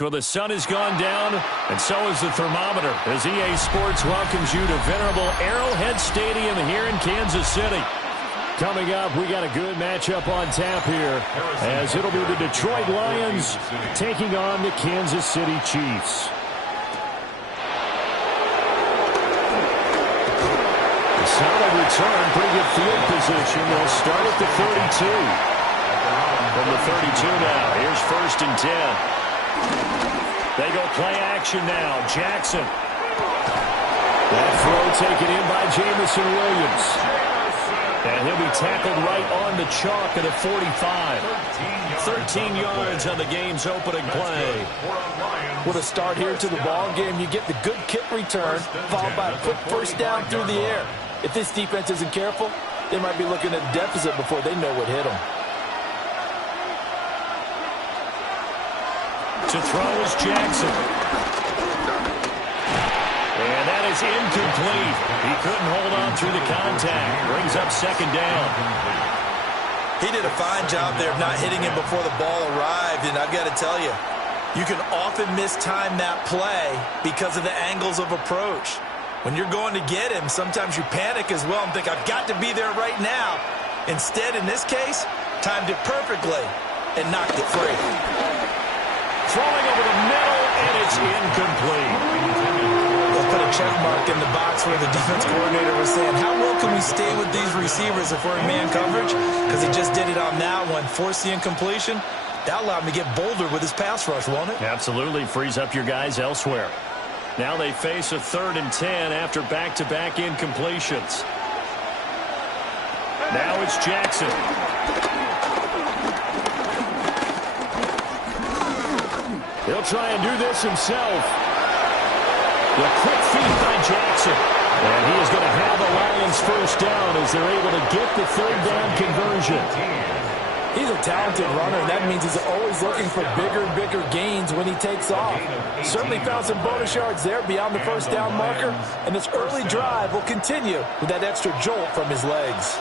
Well, the sun has gone down, and so has the thermometer, as EA Sports welcomes you to venerable Arrowhead Stadium here in Kansas City. Coming up, we got a good matchup on tap here, as it'll be the Detroit Lions taking on the Kansas City Chiefs. A solid return, pretty good field position. They'll start at the 32. From the 32 now, here's 1st and 10. They go play action now. Jackson. That throw taken in by Jamison Williams. And he'll be tackled right on the chalk at a 45. 13 yards on the game's opening play. What a start here to the ball game. You get the good kick return, followed by a quick first down through the air. If this defense isn't careful, they might be looking at a deficit before they know what hit them. To throw is Jackson. And that is incomplete. He couldn't hold on through the contact. Brings up 2nd down. He did a fine job there of not hitting him before the ball arrived, and I've got to tell you, you can often mistime that play because of the angles of approach. When you're going to get him, sometimes you panic as well and think, I've got to be there right now. Instead, in this case, timed it perfectly and knocked it free. Throwing over the middle, and it's incomplete. They'll put a check mark in the box where the defense coordinator was saying, how well can we stay with these receivers if we're in man coverage? Because he just did it on that one, forced the incompletion. That allowed him to get bolder with his pass rush, won't it? Absolutely, frees up your guys elsewhere. Now they face a 3rd and 10 after back-to-back incompletions. Now it's Jackson. He'll try and do this himself. The quick feed by Jackson. And he is going to have the Lions 1st down as they're able to get the 3rd down conversion. He's a talented runner, and that means he's always looking for bigger and bigger gains when he takes off. Certainly found some bonus yards there beyond the 1st down marker, and this early drive will continue with that extra jolt from his legs.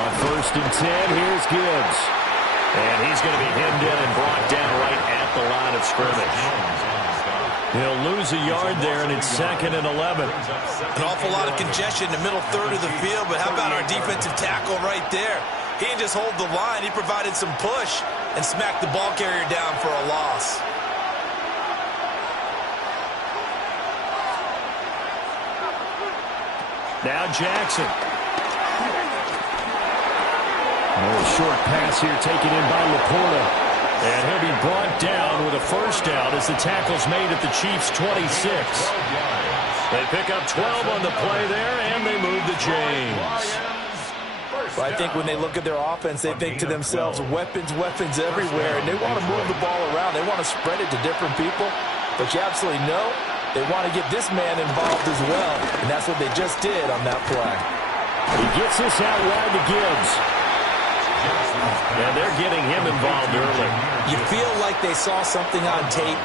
On 1st and 10, here's Gibbs. And he's going to be hemmed in and brought down right at the line of scrimmage. He'll lose a yard there, and it's 2nd and 11. An awful lot of congestion in the middle third of the field, but how about our defensive tackle right there? He didn't just hold the line. He provided some push and smacked the ball carrier down for a loss. Now Jackson. A short pass here taken in by Laporta. And he'll be brought down with a 1st down as the tackle's made at the Chiefs' 26. They pick up 12 on the play there, and they move the chains. Well, I think when they look at their offense, they think to themselves, weapons, weapons everywhere, and they want to move the ball around. They want to spread it to different people. But you absolutely know they want to get this man involved as well, and that's what they just did on that play. He gets this out wide to Gibbs. And they're getting him involved early. You feel like they saw something on tape,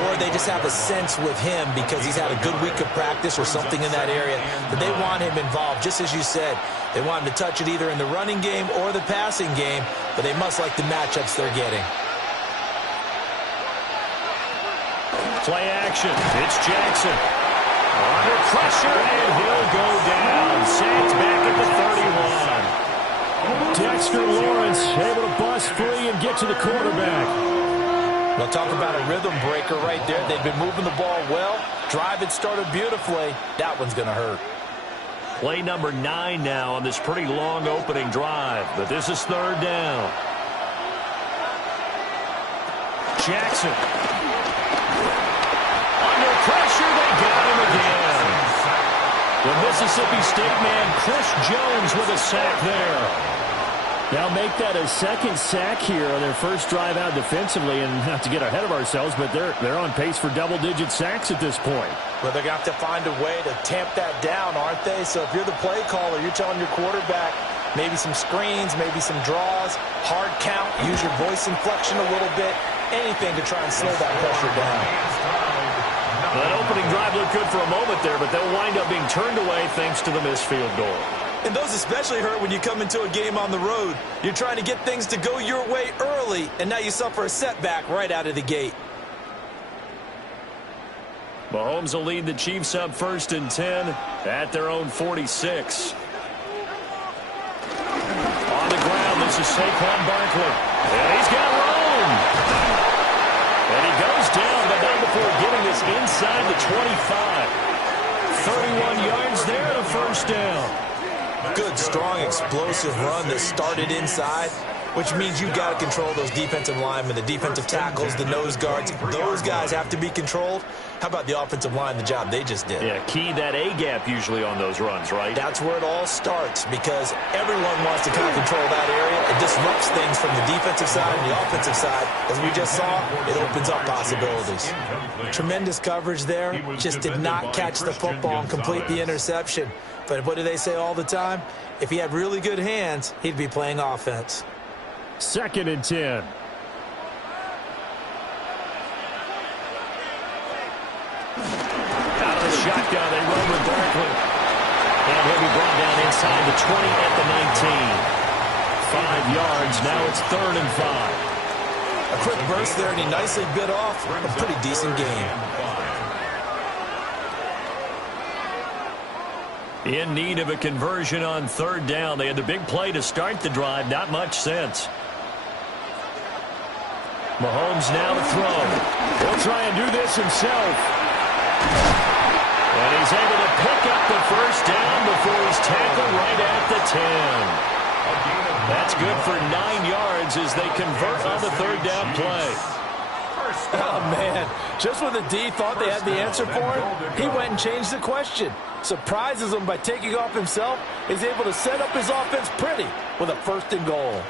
or they just have a sense with him because he's had a good week of practice or something in that area, that they want him involved. Just as you said, they want him to touch it either in the running game or the passing game, but they must like the matchups they're getting. Play action. It's Jackson. Under pressure, and he'll go down. Sacked back at the 31. Dexter Lawrence able to bust free and get to the quarterback. Well, talk about a rhythm breaker right there. They've been moving the ball well. Drive had started beautifully. That one's going to hurt. Play number 9 now on this pretty long opening drive. But this is third down. Jackson. Under pressure, they got him again. The Mississippi State man, Chris Jones, with a sack there. Now make that a second sack here on their first drive out defensively, and not to get ahead of ourselves, but they're on pace for double-digit sacks at this point. Well, they're going to have to find a way to tamp that down, aren't they? So if you're the play caller, you're telling your quarterback maybe some screens, maybe some draws, hard count, use your voice inflection a little bit, anything to try and slow that pressure down. That opening drive looked good for a moment there, but they'll wind up being turned away thanks to the missed field goal. And those especially hurt when you come into a game on the road. You're trying to get things to go your way early, and now you suffer a setback right out of the gate. Mahomes will lead the Chiefs up 1st and 10 at their own 46. On the ground, this is Saquon Barkley. And he's got room. And he goes down, but not before getting this inside the 25. 31 yards there and a first down. Good, strong, explosive run that started inside, which means you got to control those defensive linemen, the defensive tackles, the nose guards. Those guys have to be controlled. How about the offensive line, the job they just did? Yeah, key that A-gap usually on those runs, right? That's where it all starts, because everyone wants to kind of control that area. It disrupts things from the defensive side and the offensive side. As we just saw, it opens up possibilities. Tremendous coverage there. Just did not catch the football and complete the interception. But what do they say all the time? If he had really good hands, he'd be playing offense. 2nd and 10. Out of the shotgun, they run with Barkley. And he'll be brought down inside the 20 at the 19. 5 yards, now it's 3rd and 5. A quick burst there, and he nicely bit off a pretty decent game. In need of a conversion on 3rd down. They had the big play to start the drive. Not much sense. Mahomes now to throw. He'll try and do this himself. And he's able to pick up the first down before he's tackled right at the 10. That's good for 9 yards as they convert on the 3rd down play. Oh, man. Just when the D thought they had the answer for him, he went and changed the question. Surprises him by taking off himself. He's able to set up his offense pretty with a 1st and goal.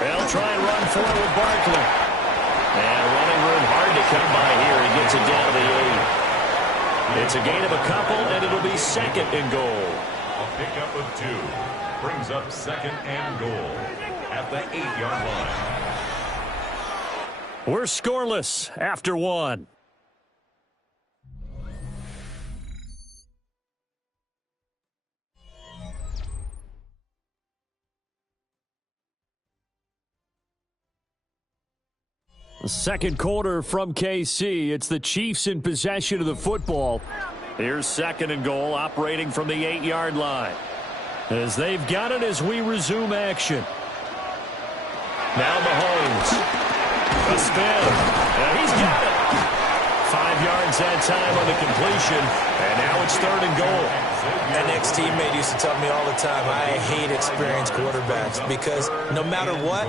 They'll try and run forward with Barkley. And running room hard to come by here. He gets it down to the 8. It's a gain of a couple, and it'll be 2nd and goal. A pickup of 2 brings up 2nd and goal at the 8-yard line. We're scoreless after 1. Second quarter from KC. It's the Chiefs in possession of the football. Here's 2nd and goal, operating from the 8-yard line. As they've got it as we resume action. Now Mahomes. A spin. And he's got it. 5 yards that time on the completion. And now it's 3rd and goal. An ex-teammate used to tell me all the time, I hate experienced quarterbacks because no matter what,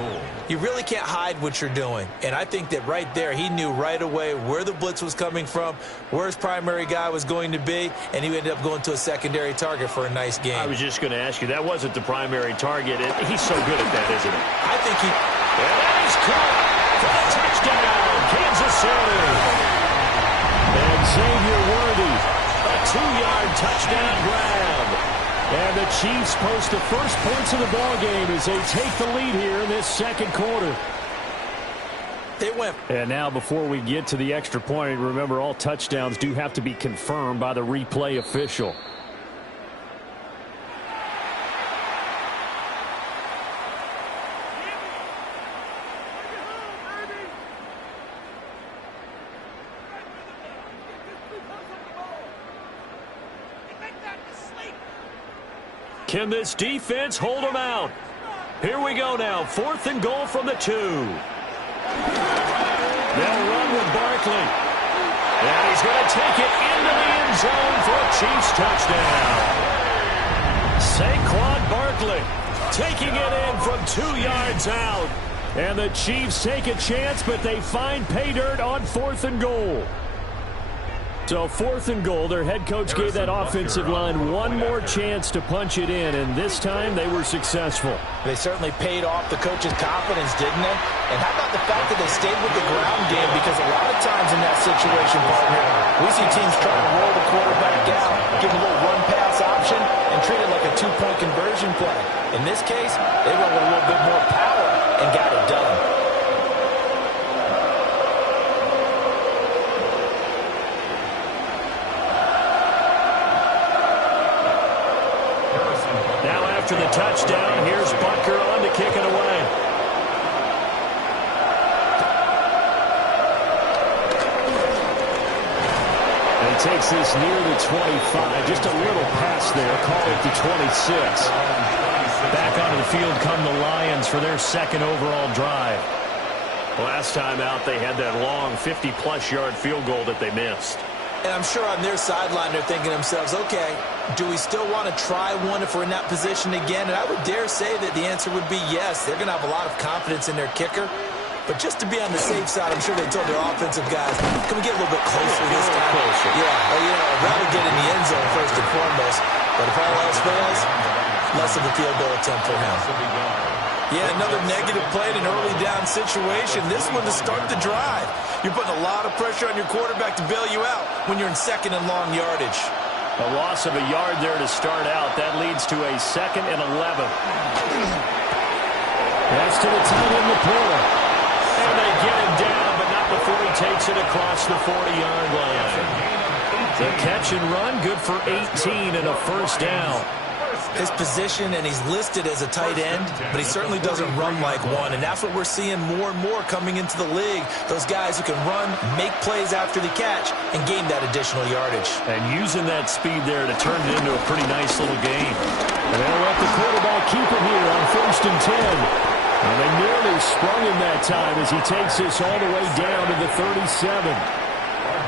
you really can't hide what you're doing. And I think that right there, he knew right away where the blitz was coming from, where his primary guy was going to be, and he ended up going to a secondary target for a nice game. I was just going to ask you, that wasn't the primary target. He's so good at that, isn't he? I think he... And that is caught for the touchdown, Kansas City. And Xavier Worthy, a 2-yard touchdown grab. And the Chiefs post the first points of the ballgame as they take the lead here in this 2nd quarter. They went. And now before we get to the extra point, remember all touchdowns do have to be confirmed by the replay official. Can this defense hold them out? Here we go now. 4th and goal from the 2. They'll run with Barkley. And he's going to take it into the end zone for a Chiefs touchdown. Saquon Barkley taking it in from 2 yards out. And the Chiefs take a chance, but they find pay dirt on 4th and goal. So 4th and goal, their head coach gave that offensive line one more chance to punch it in, and this time they were successful. They certainly paid off the coach's confidence, didn't they? And how about the fact that they stayed with the ground game? Because a lot of times in that situation, partner, we see teams try to roll the quarterback out, give him a little run-pass option, and treat it like a 2-point conversion play. In this case, they went with a little bit more power and got it done. After the touchdown, here's Butker on to kick it away. And he takes this near the 25. Just a little pass there. Call it the 26. Back onto the field come the Lions for their 2nd overall drive. Last time out, they had that long 50-plus yard field goal that they missed. And I'm sure on their sideline they're thinking to themselves, okay, do we still want to try one if we're in that position again? And I would dare say that the answer would be yes. They're going to have a lot of confidence in their kicker. But just to be on the safe side, I'm sure they told their offensive guys, can we get a little bit closer this time? Closer. Yeah, I'd rather get in the end zone first and foremost. But if all else fails, less of a field goal attempt for him. Yeah, another negative play in an early down situation. This one to start the drive. You're putting a lot of pressure on your quarterback to bail you out when you're in 2nd and long yardage. A loss of a yard there to start out. That leads to a 2nd and 11. That's to the tight end, Laporta. And they get him down, but not before he takes it across the 40-yard line. The catch and run, good for 18 and a 1st down. His position, and he's listed as a tight end, but he certainly doesn't run like one, and that's what we're seeing more and more coming into the league. Those guys who can run, make plays after the catch, and gain that additional yardage. And using that speed there to turn it into a pretty nice little game. And they'll let the quarterback keep it here on 1st and 10. And they nearly sprung him that time as he takes this all the way down to the 37.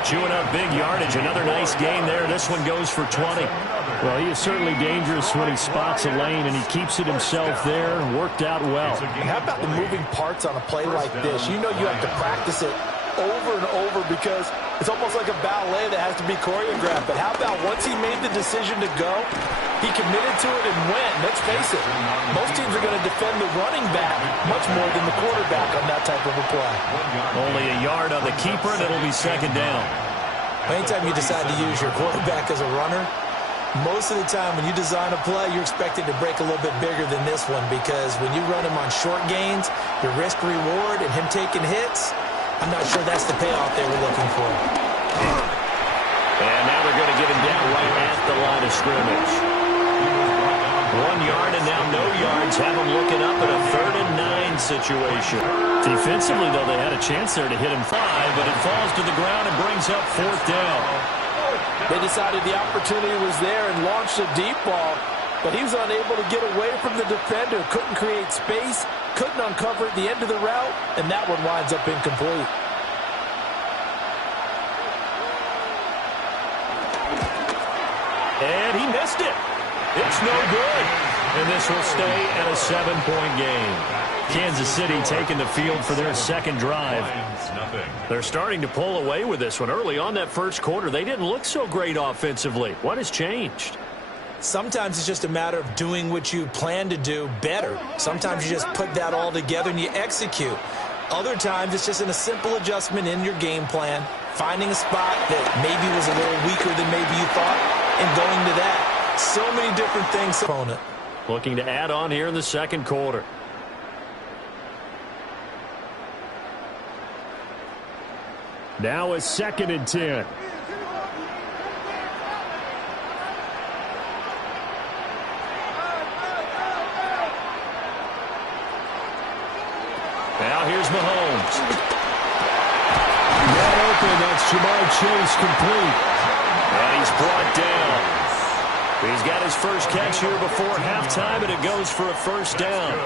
Chewing up big yardage. Another nice game there. This one goes for 20. Well, he is certainly dangerous when he spots a lane, and he keeps it himself there. Worked out well. And how about the moving parts on a play like this? You know you have to practice it over and over because it's almost like a ballet that has to be choreographed. But how about once he made the decision to go, he committed to it and went. Let's face it, most teams are going to defend the running back much more than the quarterback on that type of a play. Only a yard on the keeper, and it'll be 2nd down. Anytime you decide to use your quarterback as a runner, most of the time when you design a play, you're expected to break a little bit bigger than this one because when you run him on short gains, your risk-reward and him taking hits, I'm not sure that's the payoff they were looking for. And now they're going to get him down right at the line of scrimmage. 1 yard and now no yards. Have him looking up at a 3rd and 9 situation. Defensively, though, they had a chance there to hit him 5, but it falls to the ground and brings up 4th down. They decided the opportunity was there and launched a deep ball, but he was unable to get away from the defender. Couldn't create space, couldn't uncover at the end of the route, and that one winds up incomplete. And he missed it. It's no good. And this will stay at a 7-point game. Kansas City taking the field for their 2nd drive. They're starting to pull away with this one. Early on that 1st quarter, they didn't look so great offensively. What has changed? Sometimes it's just a matter of doing what you plan to do better. Sometimes you just put that all together and you execute. Other times it's just in a simple adjustment in your game plan, finding a spot that maybe was a little weaker than maybe you thought, and going to that. So many different things. Opponent. Looking to add on here in the 2nd quarter. Now a 2nd and 10. Now here's Mahomes. Wide open. That's Ja'Marr Chase complete. And he's brought down. He's got his first catch here before halftime, and it goes for a first down.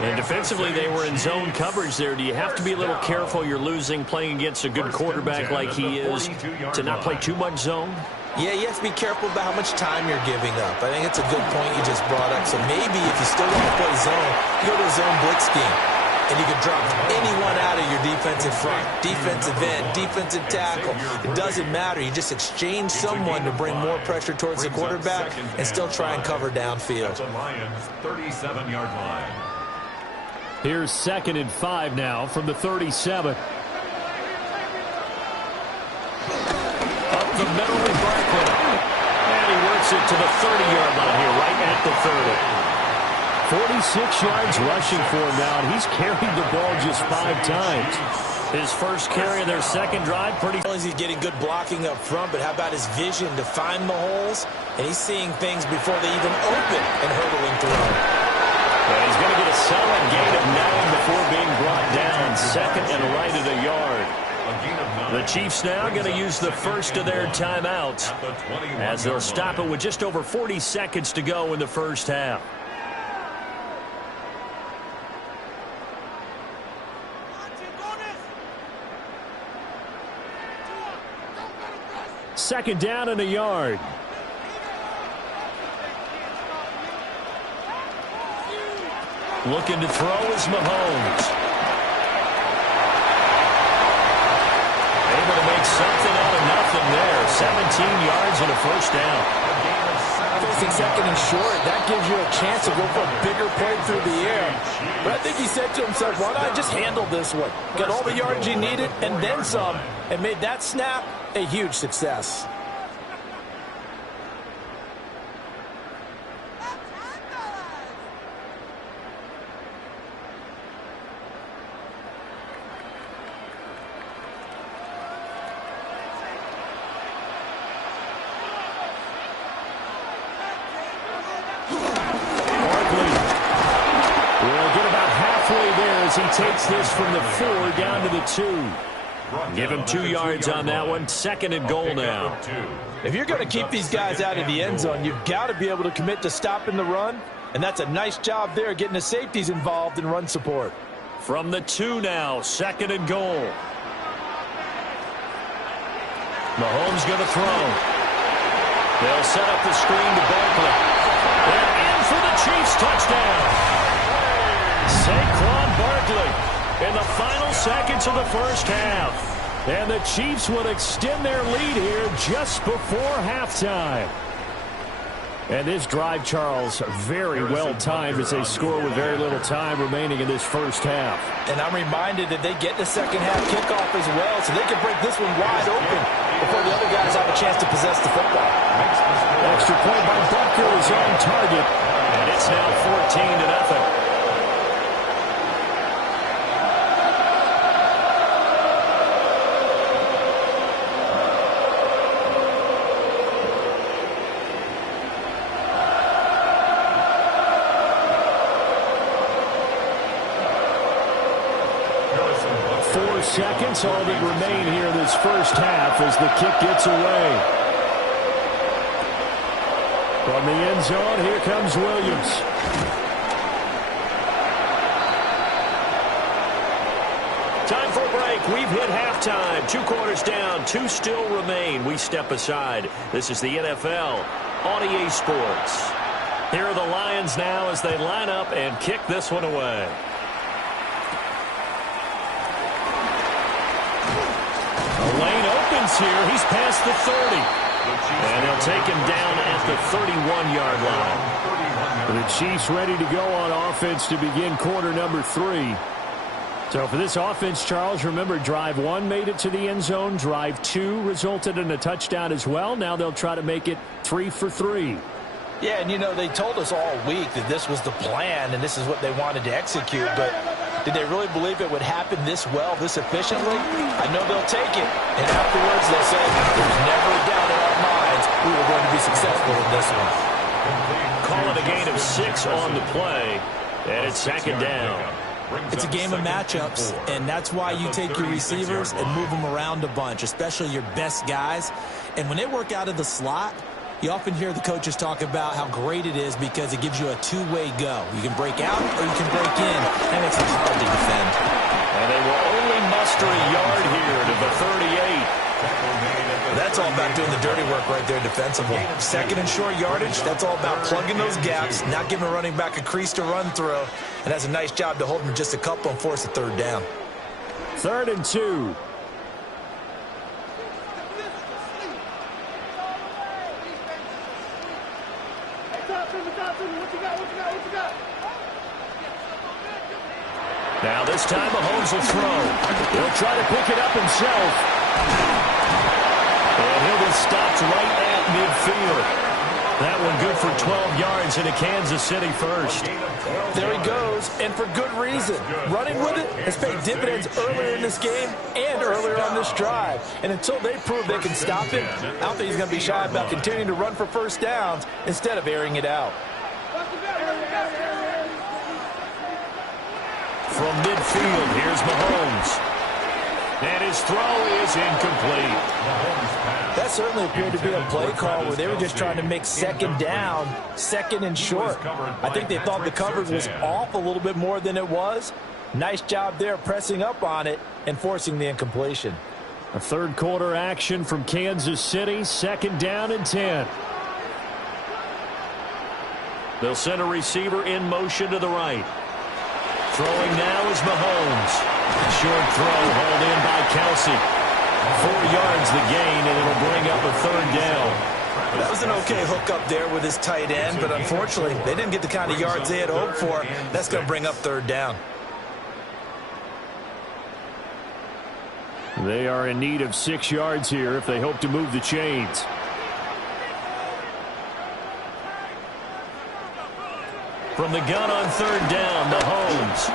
And defensively, they were in zone coverage there. Do you have to be a little careful? You're losing playing against a good quarterback like he is to not play too much zone? Yeah, you have to be careful about how much time you're giving up. I think it's a good point you just brought up. So maybe if you still want to play zone, you go to a zone blitz scheme. And you can drop anyone out of your defensive front, defensive end, defensive tackle. It doesn't matter. You just exchange someone to bring more pressure towards the quarterback and still try and cover downfield. The Lions' 37-yard line. Here's 2nd and 5 now from the 37. Up the middle with Barkley. And he works it to the 30-yard line here, right at the 30. 46 yards rushing for him now, and he's carried the ball just 5 times. His first carry of their second drive, pretty... Not only is he getting good blocking up front, but how about his vision to find the holes? And he's seeing things before they even open and hurdling through. And he's going to get a solid gain of 9 before being brought down. 2nd and right at a yard. The Chiefs now going to use the first of their timeouts as they'll stop it with just over 40 seconds to go in the first half. Second down and a yard. Looking to throw is Mahomes. Able to make something out of nothing there. 17 yards and a first down. Facing 2nd and short, that gives you a chance to go for a bigger play through the air. But I think he said to himself, why don't I just handle this one? Got all the yards he needed and then some, and made that snap a huge success. He takes this from the 4 down to the 2. Give him 2 yards on that one. 2nd and goal now. If you're going to keep these guys out of the end zone, you've got to be able to commit to stopping the run. And that's a nice job there, getting the safeties involved in run support. From the 2 now, 2nd and goal. Mahomes going to throw. They'll set up the screen to Barkley. And in for the Chiefs touchdown. Saquon Barkley in the final seconds of the first half. And the Chiefs will extend their lead here just before halftime. And this drive, Charles, very well timed as they score with very little time remaining in this first half. And I'm reminded that they get the second half kickoff as well, so they can break this one wide open before the other guys have a chance to possess the football. Extra point by Butker is on target. And it's now 14-0. Seconds all that remain here in this first half as the kick gets away. From the end zone, here comes Williams. Time for a break. We've hit halftime. 2 quarters down, 2 still remain. We step aside. This is the NFL on EA Sports. Here are the Lions now as they line up and kick this one away. Lane opens here. He's past the 30. And they'll take him down at the 31-yard line. The Chiefs ready to go on offense to begin quarter number 3. So for this offense, Charles, remember, drive 1 made it to the end zone. Drive 2 resulted in a touchdown as well. Now they'll try to make it 3 for 3. Yeah, and you know, they told us all week that this was the plan and this is what they wanted to execute, but did they really believe it would happen this well, this efficiently? I know they'll take it, and afterwards they'll say, there's never a doubt in our minds we were going to be successful in this one. Call it a gain of 6 on the play, and it's 2nd down. It's a game of matchups, and that's why you take your receivers and move them around a bunch, especially your best guys. And when they work out of the slot, You often hear the coaches talk about how great it is because it gives you a two-way go. You can break out or you can break in. That makes it hard to defend. And they will only muster a yard here to the 38. That's all about doing the dirty work right there defensively. Second and short yardage, that's all about plugging those gaps, not giving a running back a crease to run through, and has a nice job to hold him just a couple and force a third down. 3rd and 2. Now this time Mahomes will throw. He'll try to pick it up himself. And he'll be stopped right at midfield. That one good for 12 yards into Kansas City first. There he goes, and for good reason. Running with it has paid dividends earlier in this game and earlier on this drive. And until they prove they can stop him, I don't think he's going to be shy about continuing to run for first downs instead of airing it out. From midfield, here's Mahomes. And his throw is incomplete. That certainly appeared to be a play call where they were just trying to make second down, second and short. I think they thought the coverage was off a little bit more than it was. Nice job there pressing up on it and forcing the incompletion. A third quarter action from Kansas City, 2nd down and 10. They'll send a receiver in motion to the right. Throwing now is Mahomes. Short throw hauled in by Kelsey. 4 yards the gain, and it'll bring up a 3rd down. That was an okay hook up there with his tight end, but unfortunately, they didn't get the kind of yards they had hoped for. That's going to bring up 3rd down. They are in need of 6 yards here if they hope to move the chains. From the gun on 3rd down, Mahomes.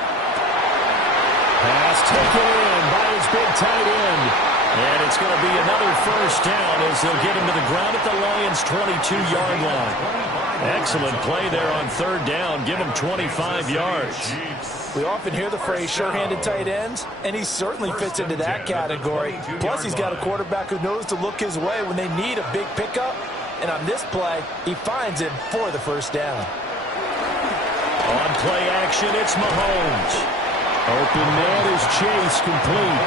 Pass taken in by his big tight end. And it's going to be another first down as they'll get him to the ground at the Lions' 22-yard line. Excellent play there on 3rd down. Give him 25 yards. We often hear the phrase sure-handed tight ends, and he certainly fits into that category. Plus, he's got a quarterback who knows to look his way when they need a big pickup. And on this play, he finds him for the first down. On play action, it's Mahomes. Open man is Chase, complete.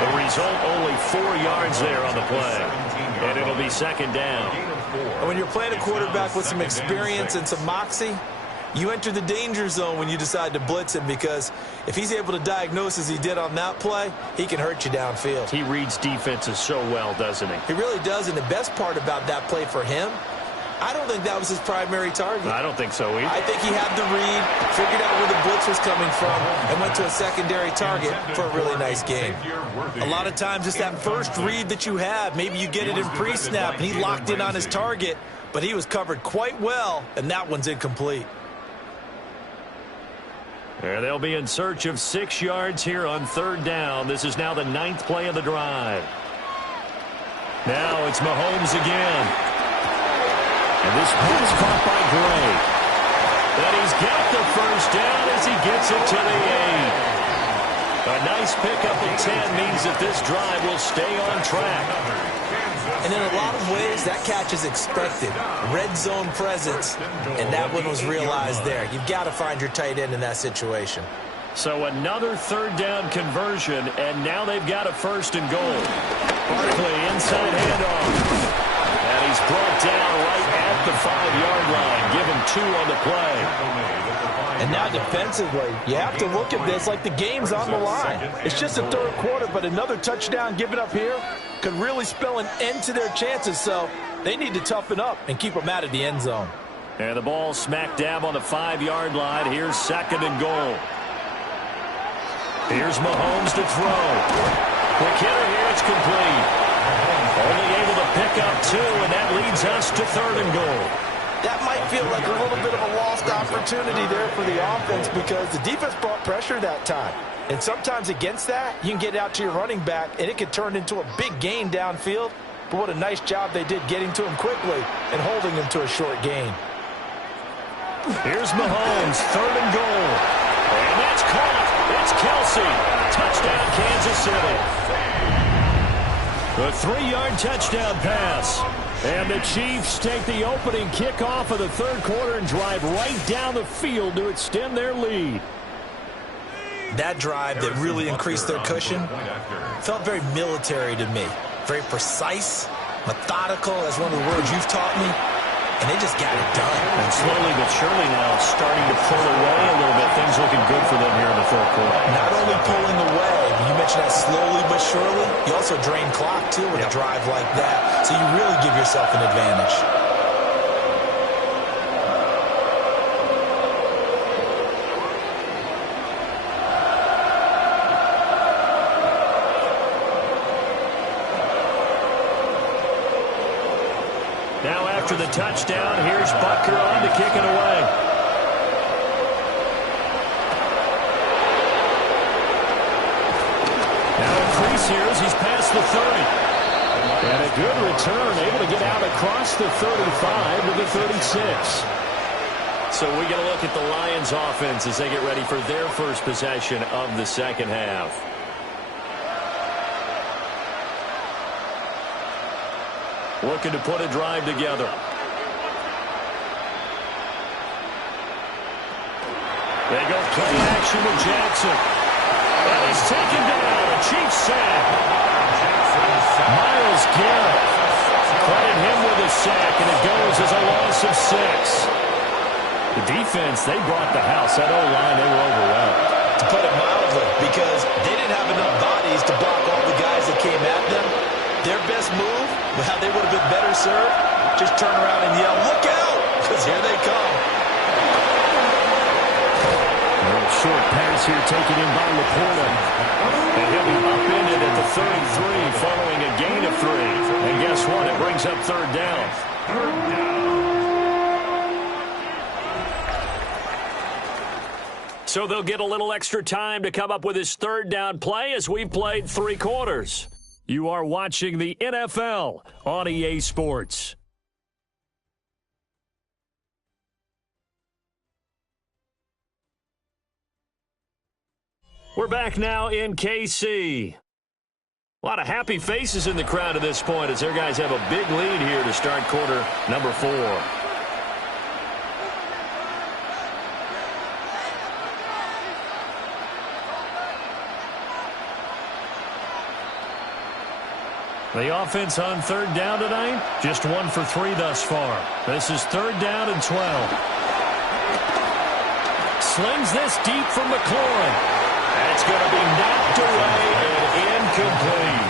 The result, only 4 yards there on the play. And it'll be 2nd down. And when you're playing a quarterback with some experience and some moxie, you enter the danger zone when you decide to blitz him, because if he's able to diagnose as he did on that play, he can hurt you downfield. He reads defenses so well, doesn't he? He really does, and the best part about that play for him, I don't think that was his primary target. I don't think so either. I think he had the read, figured out where the blitz was coming from, and went to a secondary target for a really nice game. A lot of times it's that first read that you have. Maybe you get it in pre-snap, and he locked in on his target, but he was covered quite well, and that one's incomplete. And they'll be in search of 6 yards here on 3rd down. This is now the 9th play of the drive. Now it's Mahomes again. And this pass caught by Gray. And he's got the first down as he gets it to the 8. A nice pickup of 10 means that this drive will stay on track. And in a lot of ways, that catch is expected. Red zone presence, and that one was realized there. You've got to find your tight end in that situation. So another 3rd down conversion, and now they've got a 1st and goal. Barkley inside handoff. And he's brought down right at the 5-yard line. Give him 2 on the play. And now defensively, you have to look at this like the game's on the line. It's just the 3rd quarter, but another touchdown given up here could really spell an end to their chances. So they need to toughen up and keep them out of the end zone. And the ball smack dab on the 5-yard line. Here's 2nd and goal. Here's Mahomes to throw. Quick hitter here, it's complete. Only able to pick up 2, and that leads us to 3rd and goal. That might feel like a little bit of a lost opportunity there for the offense because the defense brought pressure that time. And sometimes against that, you can get out to your running back, and it can turn into a big gain downfield. But what a nice job they did getting to him quickly and holding him to a short gain. Here's Mahomes, 3rd and goal. And that's caught. It's Kelsey. Touchdown, Kansas City. A 3-yard touchdown pass. And the Chiefs take the opening kickoff of the third quarter and drive right down the field to extend their lead. That drive that really increased their cushion felt very military to me. Very precise, methodical, that's one of the words you've taught me. And they just got it done. And slowly but surely now starting to pull away a little bit. Things looking good for them here in the third quarter. Not only pulling away, you mentioned that slowly but surely, you also drain clock too with a drive like that. So you really give yourself an advantage. Now after the touchdown, here's Butker on to kick it away. Now increase here as he's past the 30. And a good return, able to get out across the 35 to the 36. So we get a look at the Lions offense as they get ready for their first possession of the second half. Looking to put a drive together. They go play action with Jackson. And he's taken down. A Chiefs sack. Myles Garrett. Credit him with a sack, and it goes as a loss of 6. The defense, they brought the house. That O-line, they were overwhelmed. To put it mildly, because they didn't have enough bodies to block all the guys that came at them. Their best move, well, they would have been better served, just turn around and yell, "Look out!" Because here they come. Short pass here taken in by Laporta. And he'll be upended at the 33 following a gain of 3. And guess what? It brings up third down. So they'll get a little extra time to come up with his third down play as we've played 3 quarters. You are watching the NFL on EA Sports. We're back now in KC. A lot of happy faces in the crowd at this point as their guys have a big lead here to start quarter number 4. The offense on third down tonight, just 1 for 3 thus far. This is third down and 12. Slings this deep from McLaurin. That's going to be knocked away and incomplete.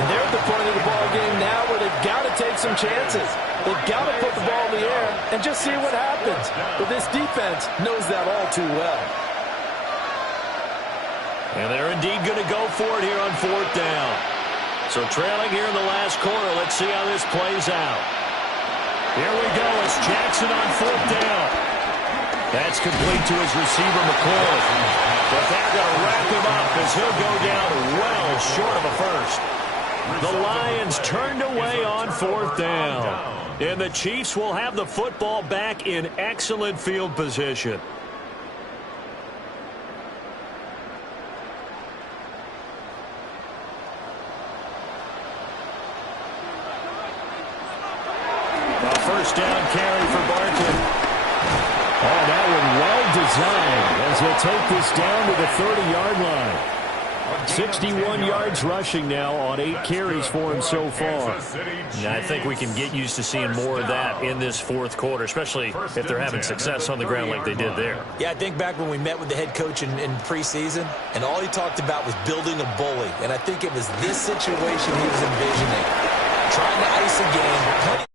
And they're at the point of the ball game now where they've got to take some chances. They've got to put the ball in the air and just see what happens. But this defense knows that all too well. And they're indeed going to go for it here on fourth down. So trailing here in the last quarter, let's see how this plays out. Here we go. It's Jackson on fourth down. That's complete to his receiver, McLaurin. But they're going to wrap him up as he'll go down well short of a first. The Lions turned away on fourth down. And the Chiefs will have the football back in excellent field position. A first down carry for Barkley. Oh, that one well designed as he'll take this down to the 30-yard line. 61 yards rushing now on 8 carries for him so far. And I think we can get used to seeing more of that in this fourth quarter, especially if they're having success on the ground like they did there. Yeah, I think back when we met with the head coach in preseason, and all he talked about was building a bully. And I think it was this situation he was envisioning. Trying to ice a game.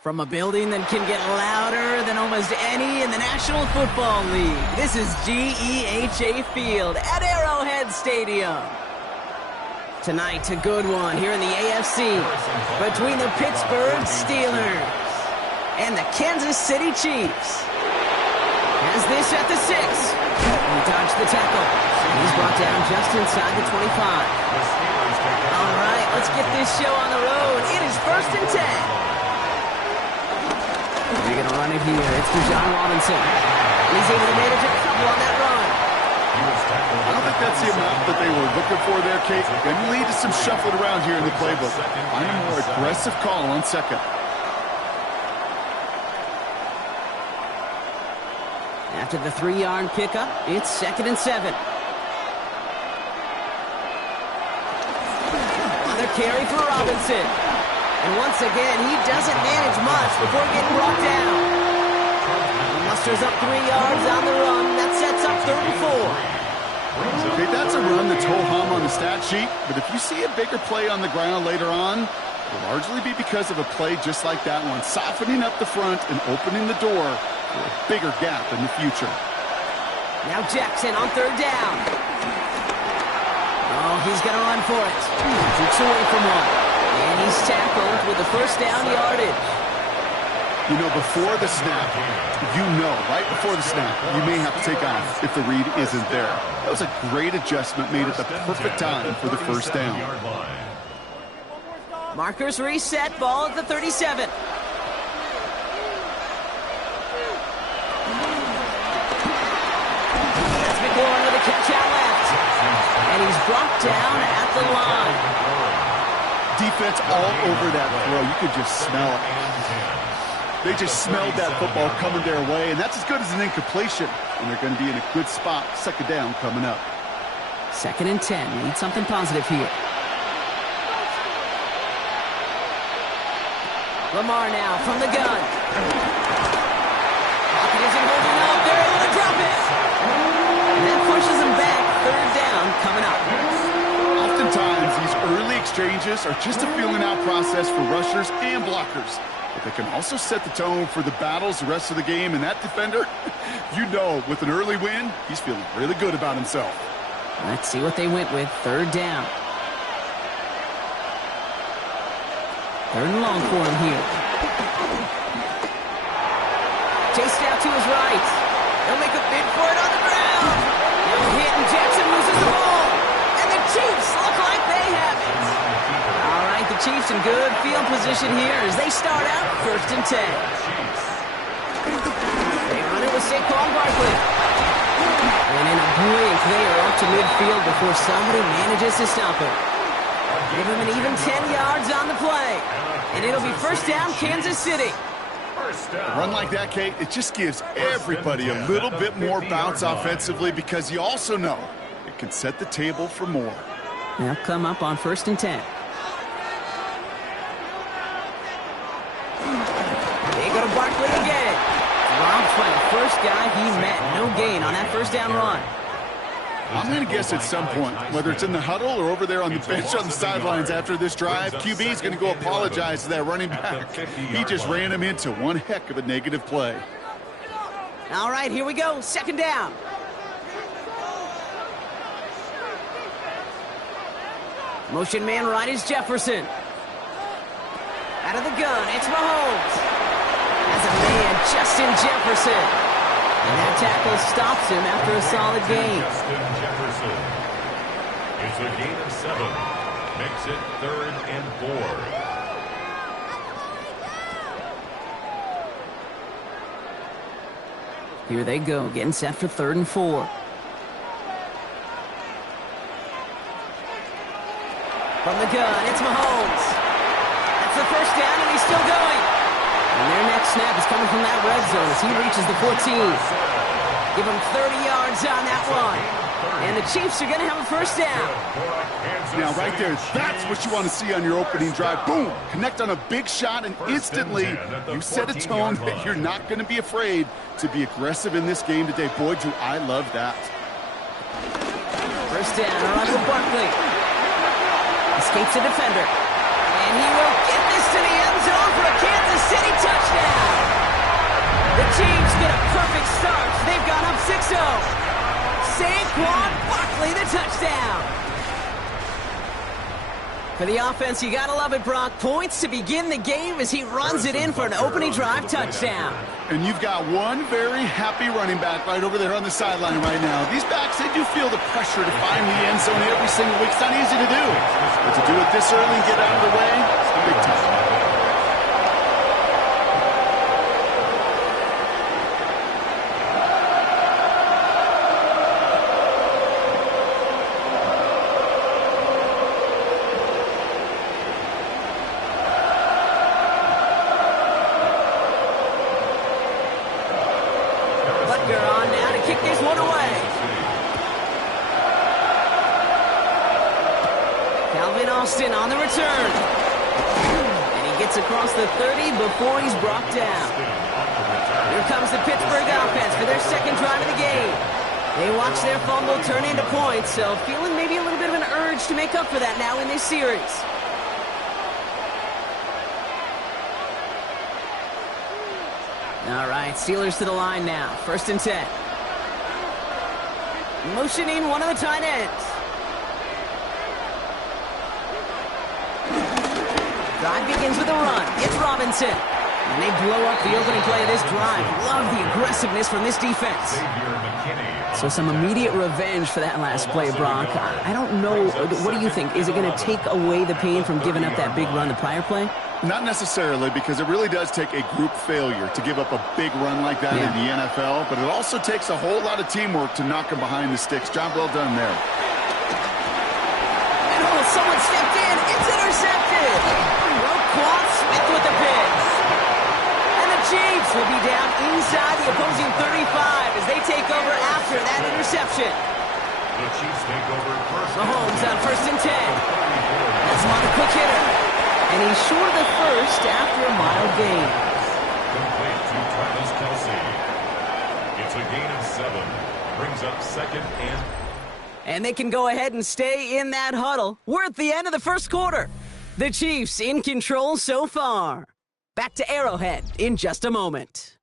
From a building that can get louder than almost any in the National Football League, this is GEHA Field at Arrowhead Stadium. Tonight, a good one here in the AFC between the Pittsburgh Steelers and the Kansas City Chiefs. Has this at the 6. He dodged the tackle. He's brought down just inside the 25. All right, let's get this show on the road. It is 1st and 10. They're going to run it here. It's to John Robinson. He's able to manage a couple on that run. I don't think that's the amount that they were looking for there, Kate. Going to lead to some shuffling around here in the playbook. Find a more aggressive call on 2nd. After the 3-yard pickup, it's 2nd and 7. Another carry for Robinson. And once again, he doesn't manage much before getting brought down. He musters up 3 yards on the run. That sets up 3rd and 4. Okay, that's a run that's ho-hum on the stat sheet, but if you see a bigger play on the ground later on, it'll largely be because of a play just like that one, softening up the front and opening the door for a bigger gap in the future. Now Jackson on 3rd down. Oh, he's going to run for it. Jukes away from one. And he's tackled with the 1st down yardage. You know, before the snap, right before the snap, you may have to take off if the read isn't there. That was a great adjustment made at the perfect time for the 1st down. Markers reset, ball at the 37. That's McLaurin with a catch out left. And he's brought down at the line. Defense all over that throw. You could just smell it. They just smelled that football coming their way, and that's as good as an incompletion. And they're going to be in a good spot. 2nd down coming up. 2nd and 10. Need something positive here. Lamar now from the gun. Pocket isn't holding up. They're able to drop it. And that pushes them back. Third down coming up. Oftentimes, these early exchanges are just a feeling-out process for rushers and blockers. But they can also set the tone for the battles the rest of the game. And that defender, you know, with an early win, he's feeling really good about himself. Let's see what they went with. Third down. Third and long for him here. Chased out to his right. They'll make a bid for it on the ground. No hit, and Jackson loses the ball. And the Chiefs look like they have it. All right, the Chiefs in good field position here as they start out 1st and 10. They run it with Saquon Barkley. And in a blink, they are off to midfield before somebody manages to stop it. Give him an even 10 yards on the play. And it'll be 1st down, Kansas City. A run like that, Kate, it just gives everybody a little bit more bounce offensively because you also know it can set the table for more. They'll come up on 1st and 10. They go to Barkley again. Robbed by the first guy he met. No gain on that 1st down run. I'm going to guess at some point, whether it's in the huddle or over there on the bench on the sidelines after this drive, QB is going to go apologize to that running back. He just ran him into one heck of a negative play. All right, here we go. 2nd down. Motion man right is Jefferson. Out of the gun, it's Mahomes. As a man, Justin Jefferson. And that tackle stops him after a solid gain. Justin Jefferson. It's a gain of 7. Makes it 3rd and 4. Here they go, getting set for 3rd and 4. From the gun, it's Mahomes. That's the 1st down, and he's still going. And their next snap is coming from that red zone as he reaches the 14. Give him 30 yards on that one. And the Chiefs are going to have a 1st down. Now, right there, that's what you want to see on your opening drive. Boom! Connect on a big shot, and instantly you set a tone that you're not going to be afraid to be aggressive in this game today. Boy, do I love that. 1st down, around to Barkley. Escapes a defender. And he will get this to the end zone for a Kansas City touchdown. The Chiefs get a perfect start. They've gone up 6-0. Saquon Barkley, the touchdown. For the offense, you gotta love it, Brock. Points to begin the game as he runs it in for an opening drive touchdown. And you've got one very happy running back right over there on the sideline right now. These backs, they do feel the pressure to find the end zone every single week. It's not easy to do. But to do it this early and get out of the way, it's big time. On the return. And he gets across the 30 before he's brought down. Here comes the Pittsburgh offense for their 2nd drive of the game. They watch their fumble turn into points, so feeling maybe a little bit of an urge to make up for that now in this series. All right, Steelers to the line now. 1st and 10. Motioning one of the tight ends. Drive begins with a run. It's Robinson. And they blow up the opening play of this drive. Love the aggressiveness from this defense. So some immediate revenge for that last play, Brock. I don't know. What do you think? Is it going to take away the pain from giving up that big run the prior play? Not necessarily, because it really does take a group failure to give up a big run like that in the NFL. But it also takes a whole lot of teamwork to knock them behind the sticks. Job well done there. And someone stepped in. It's intercepted. Roquan Smith with the pick. And the Chiefs will be down inside the opposing 35 as they take over after that interception. The Chiefs take over first. Mahomes on 1st and 10. That's him on a quick hitter. And he's short of the first after a mild gain. Complete to Travis Kelce. It's a gain of 7. Brings up second and... And they can go ahead and stay in that huddle. We're at the end of the first quarter. The Chiefs in control so far. Back to Arrowhead in just a moment.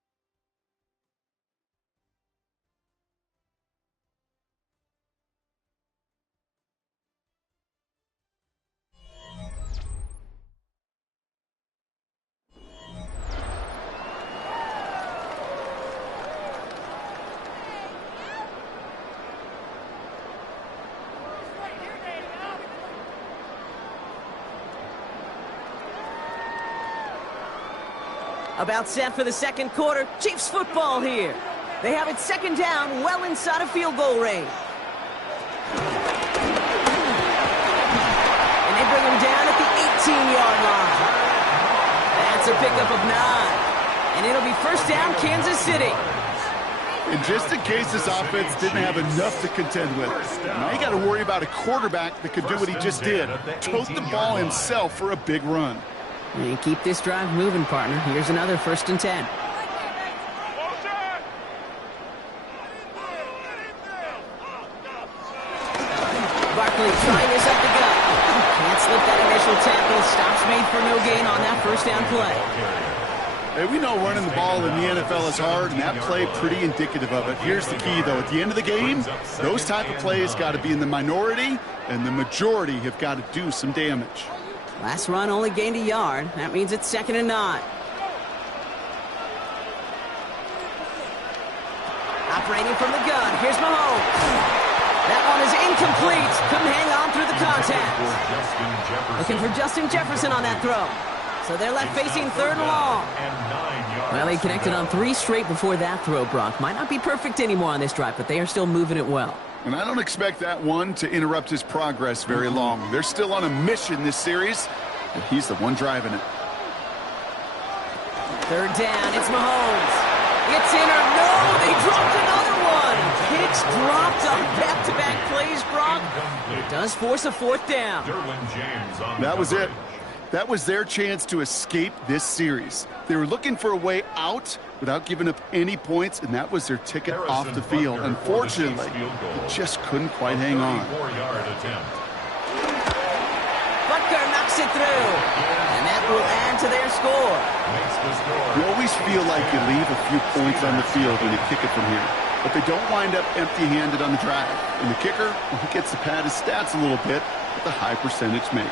About set for the second quarter. Chiefs football here. They have it second down, well inside of field goal range. And they bring him down at the 18-yard line. That's a pickup of 9. And it'll be first down, Kansas City. And just in case this offense didn't have enough to contend with, now you got to worry about a quarterback that could do what he just did. Tote the ball himself for a big run. And keep this drive moving, partner. Here's another 1st and 10. Barkley trying this up the gut. Can't slip that initial tackle. Stops made for no gain on that first down play. Hey, we know running the ball in the NFL is hard, and that play pretty indicative of it. Here's the key, though. At the end of the game, those type of plays got to be in the minority, and the majority have got to do some damage. Last run only gained a yard. That means it's 2nd and 9. Operating from the gun. Here's Mahomes. That one is incomplete. Couldn't hang on through the contact. Looking for Justin Jefferson on that throw. So they're left facing 3rd and long. Well, he connected on 3 straight before that throw, Brock. Might not be perfect anymore on this drive, but they are still moving it well. And I don't expect that one to interrupt his progress very long. They're still on a mission this series, and he's the one driving it. 3rd down, it's Mahomes. It's in or no, they dropped another one. Hicks dropped on back-to-back plays, Brock. It does force a 4th down. That was it. That was their chance to escape this series. They were looking for a way out without giving up any points, and that was their ticket off the field. Unfortunately, they just couldn't quite hang on. Butker knocks it through, and that will add to their score. You always feel like you leave a few points on the field when you kick it from here, but they don't wind up empty-handed on the drive. And the kicker, well, he gets to pad his stats a little bit with a high percentage make.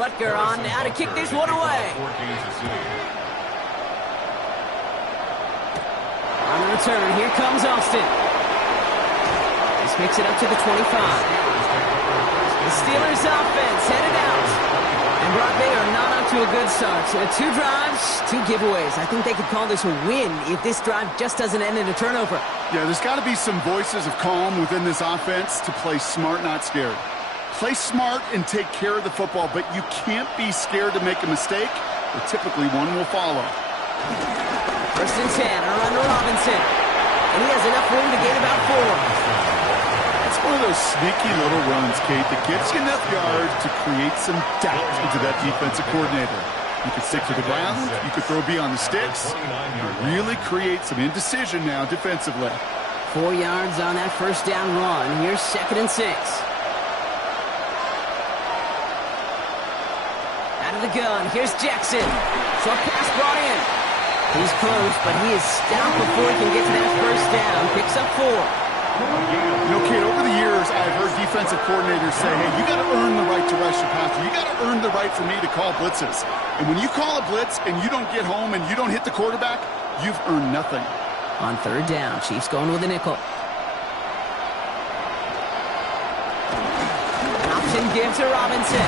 Butker on now to kick this one away. On the return, here comes Austin. This makes it up to the 25. The Steelers offense headed out. And Brock, they are not up to a good start. So 2 drives, 2 giveaways. I think they could call this a win if this drive just doesn't end in a turnover. Yeah, there's got to be some voices of calm within this offense to play smart, not scared. Play smart and take care of the football, but you can't be scared to make a mistake, or typically one will follow. 1st and 10, around to Robinson. And he has enough room to gain about 4. It's one of those sneaky little runs, Kate, that gives you enough yards to create some doubt into that defensive coordinator. You could stick to the ground, you could throw beyond the sticks, and really create some indecision now defensively. 4 yards on that first down run. Here's 2nd and 6. Out of the gun, here's Jackson. Short pass brought in. He's close, but he is stopped before he can get to that first down. Picks up 4. You know, Kate, over the years, I've heard defensive coordinators say, hey, you got to earn the right to rush the passer. You got to earn the right for me to call blitzes. And when you call a blitz and you don't get home and you don't hit the quarterback, you've earned nothing. On 3rd down, Chiefs going with a nickel. An option give to Robinson.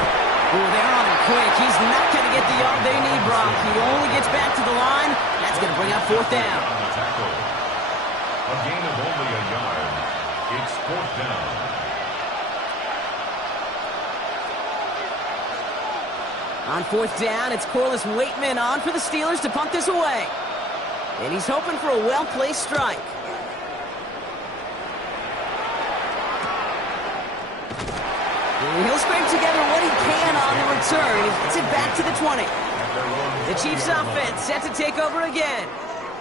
Oh, they're on him quick. He's not going to get the yard they need, Brock. He only gets back to the line. That's going to bring up 4th down. A gain of only a yard. It's 4th down. On fourth down, it's Corliss Waitman on for the Steelers to punt this away. And he's hoping for a well-placed strike. And he'll scrape together what he can on the return. He gets it back to the 20. The Chiefs offense set to take over again.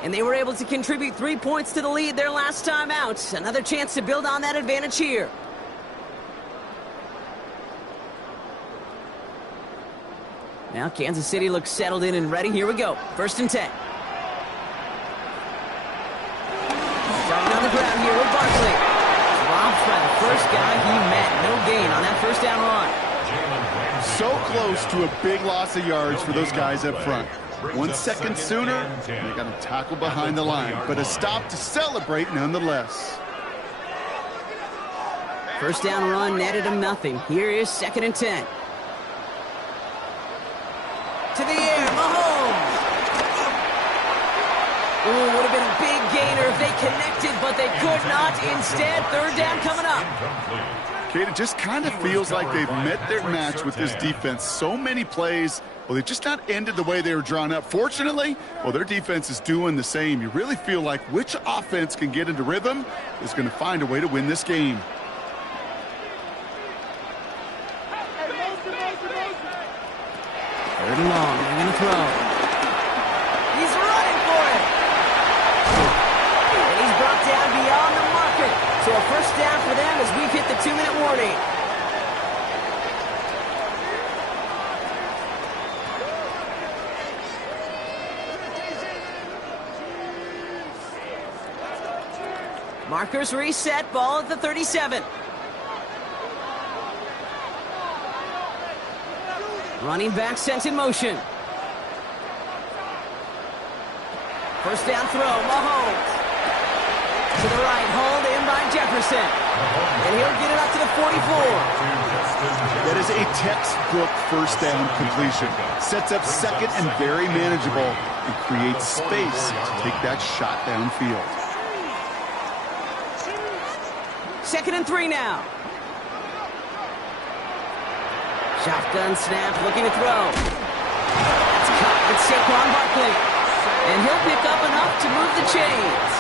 And they were able to contribute 3 points to the lead their last time out. Another chance to build on that advantage here. Now Kansas City looks settled in and ready. Here we go. 1st and 10. Starting on the ground here with Barkley. Dropped by the first guy he met. No gain on that 1st down run. So close to a big loss of yards for those guys up front. 1 second sooner, they got him tackled behind the line. But a stop to celebrate nonetheless. 1st down run netted him nothing. Here is 2nd and 10. To the air, Mahomes. Ooh, would have been a big gainer if they connected, but they could not. Instead, 3rd down coming up. Kate, it just kind of feels like they've met their match with this defense. So many plays, well, they've just not ended the way they were drawn up. Fortunately, well, their defense is doing the same. You really feel like which offense can get into rhythm is going to find a way to win this game. Third and long, they're going to throw. He's running for it. And he's brought down beyond the marker. So a 1st down for them as we've hit the 2-minute warning. Markers reset, ball at the 37. Running back sent in motion. 1st down throw, Mahomes. To the right, hauled in by Jefferson. And he'll get it up to the 44. That is a textbook 1st down completion. Sets up 2nd and very manageable and creates space to take that shot downfield. 2nd and 3 now. Shotgun snap, looking to throw. It's caught with Saquon Barkley. And he'll pick up enough to move the chains.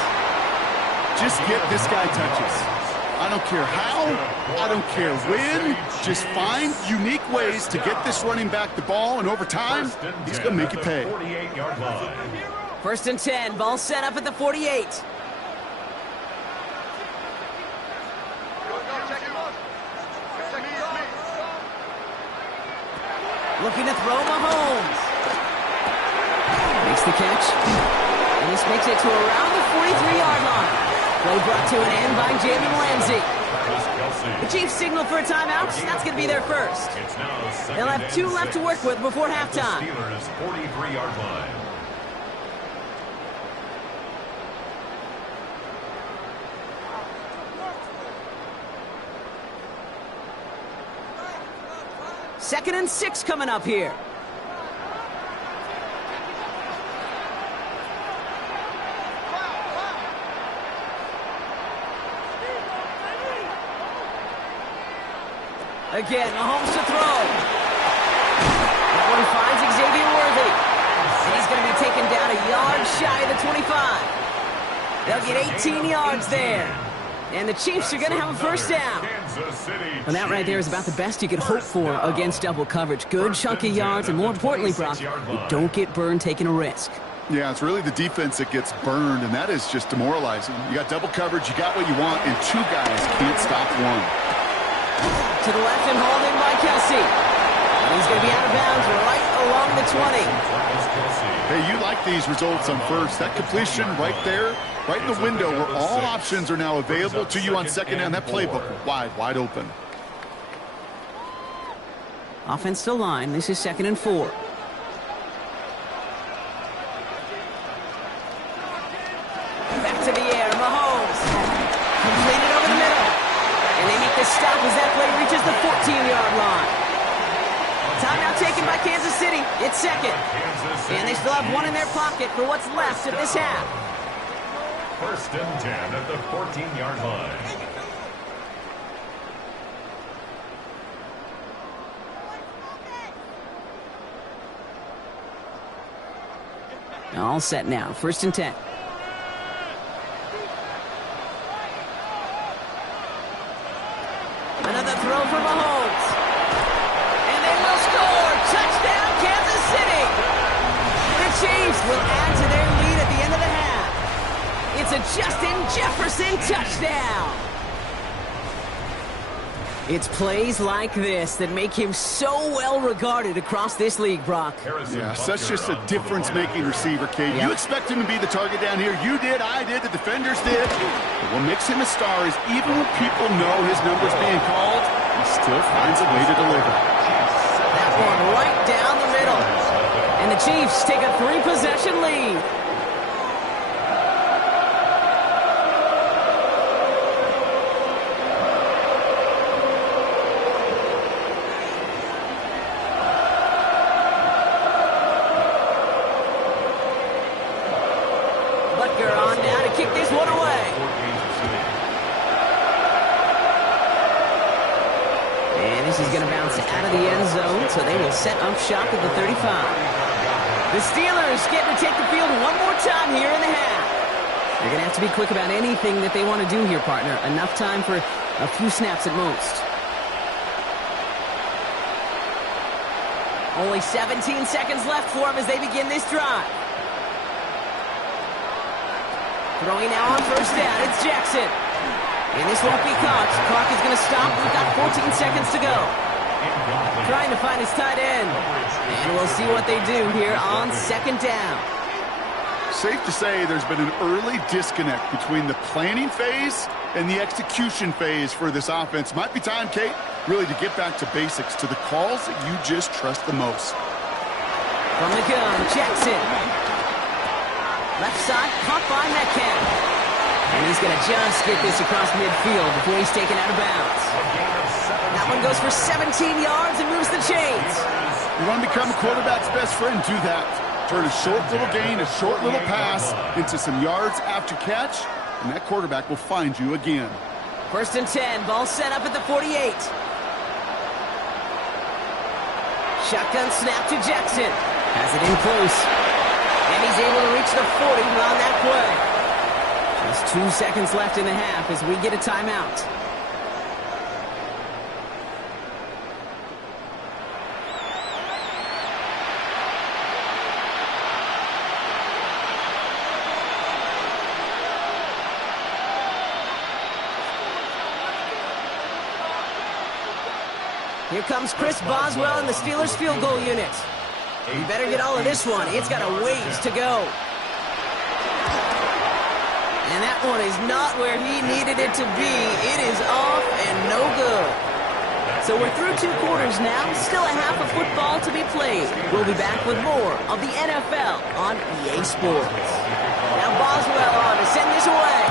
Just get this guy touches. I don't care how, I don't care when. Just find unique ways to get this running back the ball, and over time, he's going to make you pay. 1st and 10, ball set up at the 48. Looking to throw Mahomes. Makes the catch. And this makes it to around the 43-yard line. Play brought to an end by Jalen Ramsey. The Chiefs signal for a timeout. That's going to be their first. They'll have 2 left to work with before halftime. Steelers 43-yard line. Second and 6 coming up here. Again, Mahomes to throw. That one finds Xavier Worthy. And he's going to be taken down a yard shy of the 25. They'll get 18 yards there. And the Chiefs are going to have a 1st down. And that right there is about the best you could hope for against double coverage. Good chunky yards, and more importantly, Brock, you don't get burned taking a risk. Yeah, it's really the defense that gets burned, and that is just demoralizing. You got double coverage, you got what you want, and 2 guys can't stop one. To the left and hauled in by Kelsey. And he's going to be out of bounds right along the 20. Hey, you like these results on 1st. That completion right there, right in the window where all options are now available to you on 2nd down. That playbook wide open. Offense to line. This is 2nd and 4. Back to the air. Mahomes. Completed over the middle. And they make the stop as that play reaches the 14-yard line. Timeout taken by Kansas City. It's 2nd. And they still have 1 in their pocket for what's left of this half. 1st and 10 at the 14-yard line. All set now. 1st and 10. Another throw for Mahomes. And they will score. Touchdown, Kansas City. The Chiefs will add to their lead at the end of the half. It's a Justin Jefferson touchdown. It's plays like this that make him so well regarded across this league, Brock. Yeah, such just a difference-making receiver, Kate. You expect him to be the target down here. You did, I did, the defenders did. But what makes him a star is even when people know his number's being called, he still finds a way to deliver. That one right down the middle. And the Chiefs take a 3-possession lead. So they will set up shop at the 35. The Steelers get to take the field one more time here in the half. They're going to have to be quick about anything that they want to do here, partner. Enough time for a few snaps at most. Only 17 seconds left for them as they begin this drive. Throwing now on 1st down, it's Jackson. And this won't be caught. Clock is going to stop. We've got 14 seconds to go. Trying to find his tight end. And we'll see what they do here on 2nd down. Safe to say there's been an early disconnect between the planning phase and the execution phase for this offense. Might be time, Kate, really to get back to basics, to the calls that you just trust the most. From the gun, Jackson. Left side, caught by Metcalf. And he's going to just get this across midfield before he's taken out of bounds. That one goes for 17 yards and moves the chains. You want to become a quarterback's best friend, do that. Turn a short little gain, a short little pass into some yards after catch, and that quarterback will find you again. 1st and 10, ball set up at the 48. Shotgun snap to Jackson. Has it in close. And he's able to reach the 40 on that play. Just 2 seconds left in the half as we get a timeout. Here comes Chris Boswell in the Steelers field goal unit. You better get all of this one. It's got a ways to go. And that one is not where he needed it to be. It is off and no good. So we're through 2 quarters now. Still a half of football to be played. We'll be back with more of the NFL on EA Sports. Now Boswell on to send this away.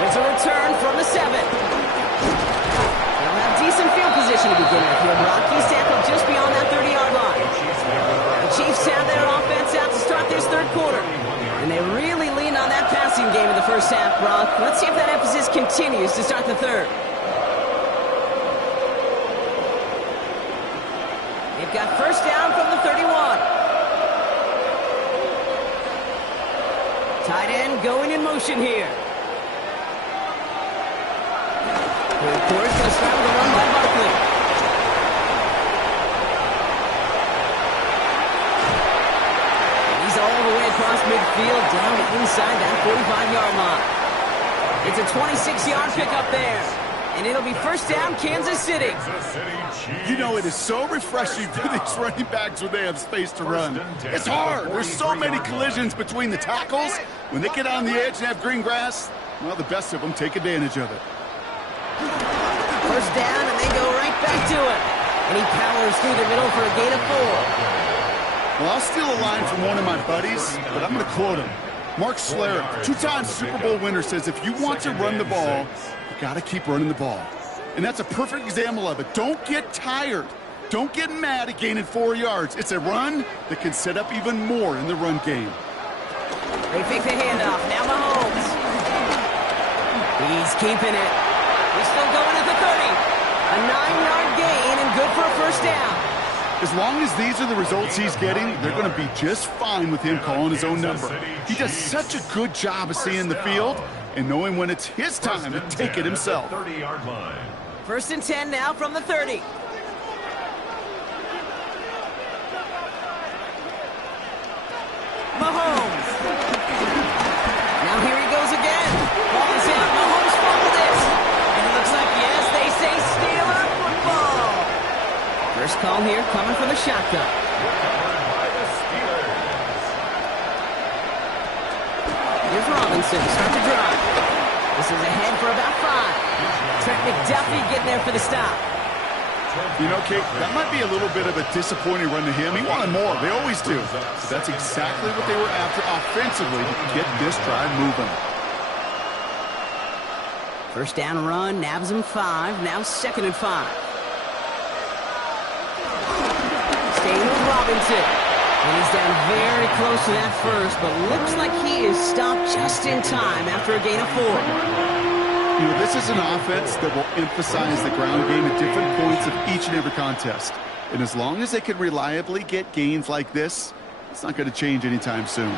There's a return from the 7. They'll have decent field position to begin with here. Brock, he's tackled just beyond that 30-yard line. The Chiefs have their offense out to start this 3rd quarter. And they really leaned on that passing game in the 1st half, Brock. Let's see if that emphasis continues to start the 3rd. They've got 1st down from the 31. Tight end going in motion here. Third quarter's going to start with a run by Barkley. And he's all the way across midfield, down inside that 45-yard line. It's a 26-yard pickup there. And it'll be 1st down, Kansas City. You know, it is so refreshing for these running backs when they have space to run. It's hard. There's so many collisions between the tackles. When they get on the edge and have green grass, well, the best of them take advantage of it. 1st down, and they go right back to it. And he powers through the middle for a gain of 4. Well, I'll steal a line from one of my buddies, but I'm going to quote him. Mark Schlereth, 2-time Super Bowl winner, says if you want to run the ball, you got to keep running the ball. And that's a perfect example of it. Don't get tired. Don't get mad at gaining 4 yards. It's a run that can set up even more in the run game. They fake the handoff. Now Mahomes. He's keeping it. He's still going at the 30. A 9-yard gain and good for a 1st down. As long as these are the results he's getting, they're going to be just fine with him calling his own number. He does such a good job of seeing the field and knowing when it's his time to take it himself. 30-yard line. 1st and 10 now from the 30. Mahomes. Now here he goes again. Ball is out. Mahomes fumbled it. And it looks like, yes, they say Steeler football. First call here coming from the shotgun. Recovered by the Steelers. Here's Robinson. Start the drive. This is ahead for about 5. Trent McDuffie getting there for the stop. You know, Kate, that might be a little bit of a disappointing run to him. He wanted more. They always do. But that's exactly what they were after offensively to get this drive moving. First down run, nabs him 5. Now 2nd and 5. Staying with Robinson. And he's down very close to that first, but looks like he is stopped just in time after a gain of 4. You know, this is an offense that will emphasize the ground game at different points of each and every contest. And as long as they can reliably get gains like this, it's not going to change anytime soon.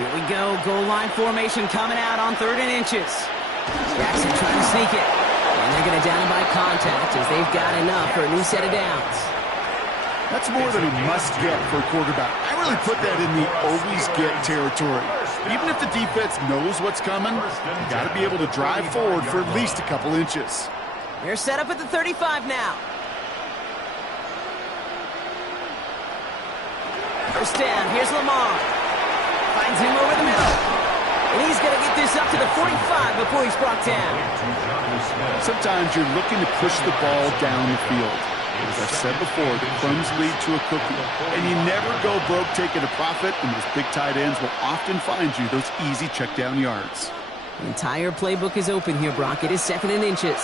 Here we go. Goal line formation coming out on 3rd and inches. Jackson trying to sneak it. And they're going to down him by contact as they've got enough for a new set of downs. That's more than a must-get for a quarterback. I really put that in the always-get territory. Even if the defense knows what's coming, you got to be able to drive forward for at least a couple inches. They're set up at the 35 now. First down. Here's Lamar. Finds him over the middle. And he's going to get this up to the 45 before he's brought down. Sometimes you're looking to push the ball down the field. As I've said before, the crumbs lead to a cookie. And you never go broke taking a profit, and those big tight ends will often find you those easy check down yards. The entire playbook is open here, Brock. It is 2nd and inches.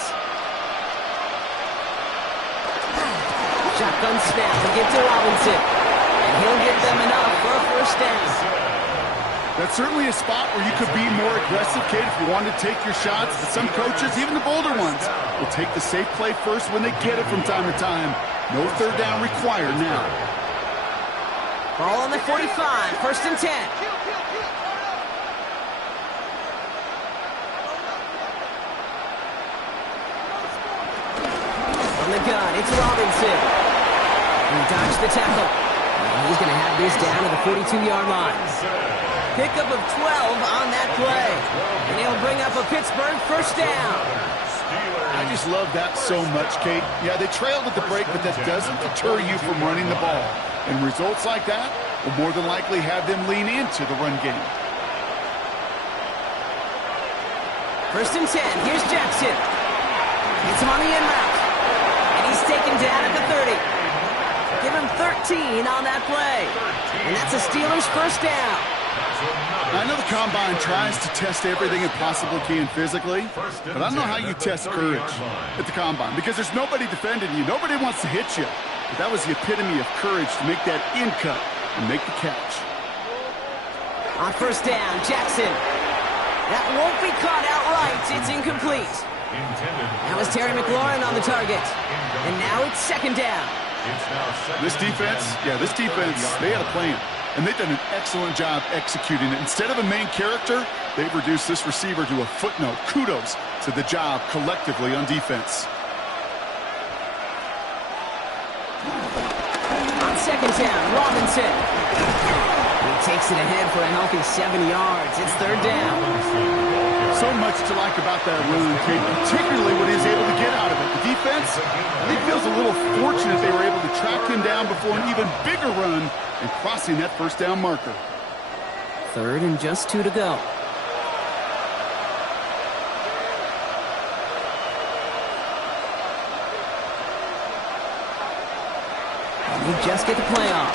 Shotgun snap to get to Robinson. And he'll get them enough for a first down. That's certainly a spot where you could be more aggressive, Kate, if you wanted to take your shots. But some coaches, even the bolder ones, will take the safe play first when they get it from time to time. No 3rd down required now. Ball on the 45, 1st and 10. From the gun, it's Robinson. He dodged the tackle. And he's going to have this down to the 42-yard line. Pickup of 12 on that play. And he'll bring up a Pittsburgh first down. I just love that so much, Kate. Yeah, they trailed at the break, but that doesn't deter you from running the ball. And results like that will more than likely have them lean into the run game. 1st and 10. Here's Jackson. Gets him on the in route. And he's taken down at the 30. Give him 13 on that play. And that's a Steelers first down. I know the Combine tries to test everything it possibly can physically, but I don't know how you test courage at the Combine because there's nobody defending you. Nobody wants to hit you. But that was the epitome of courage to make that in cut and make the catch. On first down, Jackson. That won't be caught outright. It's incomplete. That was Terry McLaurin on the target. And now it's 2nd down. This defense, they had a plan. And they've done an excellent job executing it. Instead of a main character, they've reduced this receiver to a footnote. Kudos to the job collectively on defense. On 2nd down, Robinson. He takes it ahead for a healthy 7 yards. It's 3rd down. So much to like about that run, Kate, particularly what he was able to get out of it. The defense, I think, feels a little fortunate they were able to track him down before an even bigger run and crossing that first down marker. 3rd and just 2 to go. And we just get the play off.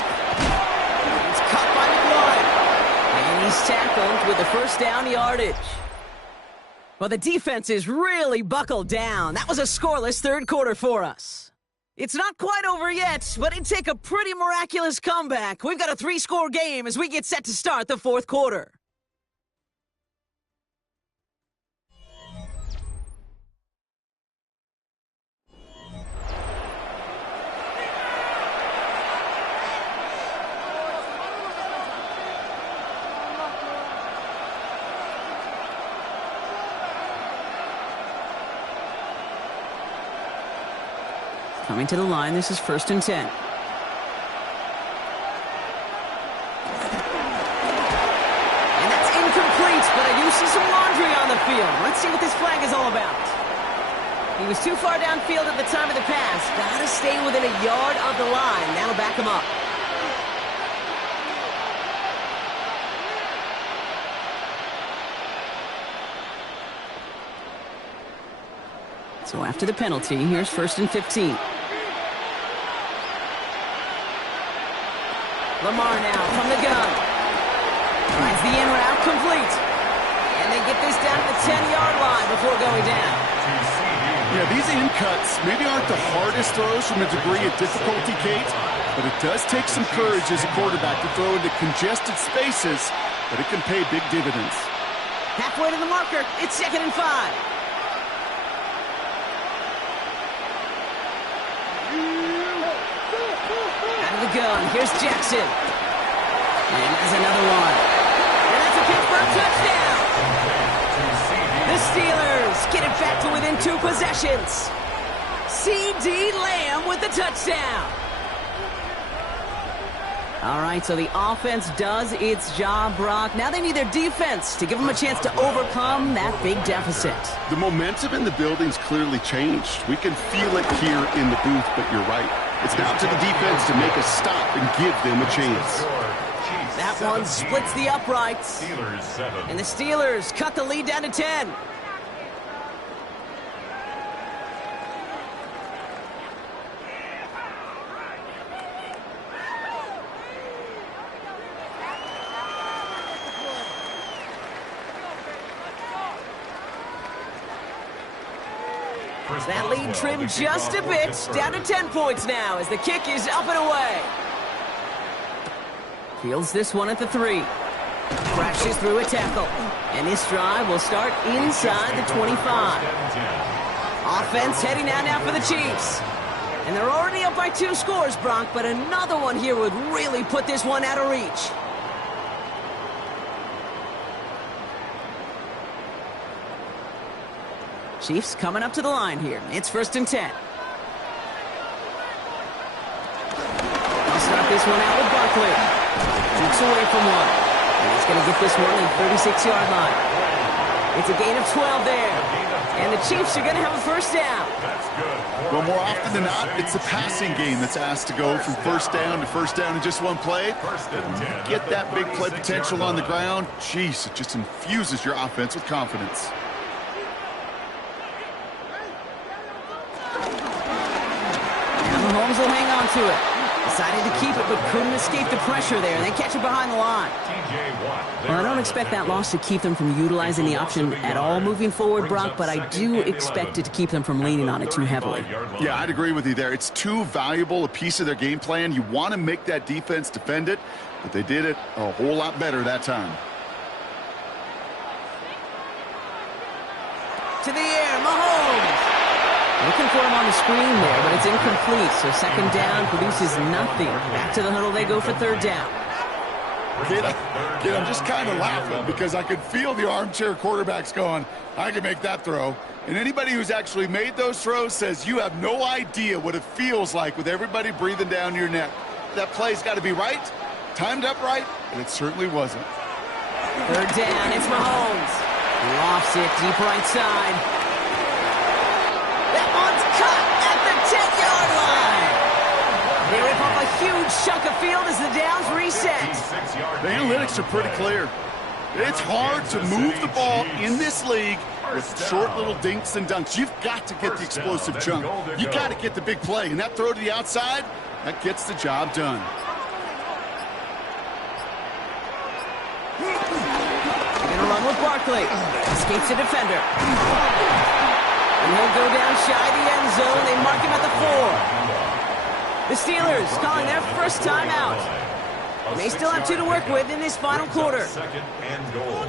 It's caught by McLaurin. And he's tackled with the first down yardage. Well, the defense is really buckled down. That was a scoreless 3rd quarter for us. It's not quite over yet, but it'd take a pretty miraculous comeback. We've got a 3-score game as we get set to start the 4th quarter. Coming to the line, this is 1st and 10. And that's incomplete, but I do see some laundry on the field. Let's see what this flag is all about. He was too far downfield at the time of the pass. Gotta stay within a yard of the line. That'll back him up. So after the penalty, here's 1st and 15. Lamar now from the gun. Finds the in route complete. And they get this down to the 10-yard line before going down. Yeah, these in cuts maybe aren't the hardest throws from a degree of difficulty, Kate, but it does take some courage as a quarterback to throw into congested spaces, but it can pay big dividends. Halfway to the marker, it's 2nd and 5. Out of the gun, here's Jackson. And there's another one. And that's a Pittsburgh touchdown. The Steelers get it back to within 2 possessions. C.D. Lamb with the touchdown. All right, so the offense does its job, Brock. Now they need their defense to give them a chance to overcome that big deficit. The momentum in the building's clearly changed. We can feel it here in the booth, but you're right. It's now to the defense to make a stop and give them a chance. That one splits the uprights. And the Steelers cut the lead down to 10. That lead trimmed just a bit, down to 10 points now as the kick is up and away. Fields this one at the 3. Crashes through a tackle. And this drive will start inside the 25. Offense heading out now for the Chiefs. And they're already up by 2 scores, Brock, but another one here would really put this one out of reach. Chiefs coming up to the line here. It's 1st and 10. I'll start this one out with Barkley. Jukes away from one. And he's going to get this one in the 36-yard line. It's a gain of 12 there. And the Chiefs are going to have a 1st down. Well, more often than not, it's the passing game that's asked to go from 1st down to 1st down in just one play. When you get that big play potential on the ground, geez, it just infuses your offense with confidence. Mahomes will hang on to it. Decided to keep it, but couldn't escape the pressure there. They catch it behind the line. Well, I don't expect that loss to keep them from utilizing the option at all moving forward, Brock, but I do expect it to keep them from leaning on it too heavily. Yeah, I'd agree with you there. It's too valuable a piece of their game plan. You want to make that defense defend it, but they did it a whole lot better that time. To the air, Mahomes. Looking for him on the screen there, but it's incomplete. So 2nd down produces nothing. Back to the huddle they go for 3rd down. Kid, I'm just kind of laughing because I could feel the armchair quarterbacks going, I can make that throw. And anybody who's actually made those throws says you have no idea what it feels like with everybody breathing down your neck. That play's got to be right, timed up right, and it certainly wasn't. 3rd down, it's Mahomes. Lofts it deep right side. That one's cut at the 10-yard line. They rip off a huge chunk of field as the downs reset. The analytics are pretty clear. It's hard to move the ball in this league with short little dinks and dunks. You've got to get the explosive chunk. You've got to get the big play. And that throw to the outside, that gets the job done. They're going to run with Barkley. Escapes the defender. And he'll go down shy the end zone. They mark him at the 4. The Steelers calling their 1st time out. They still have 2 to work with in this final quarter. 2nd and goal.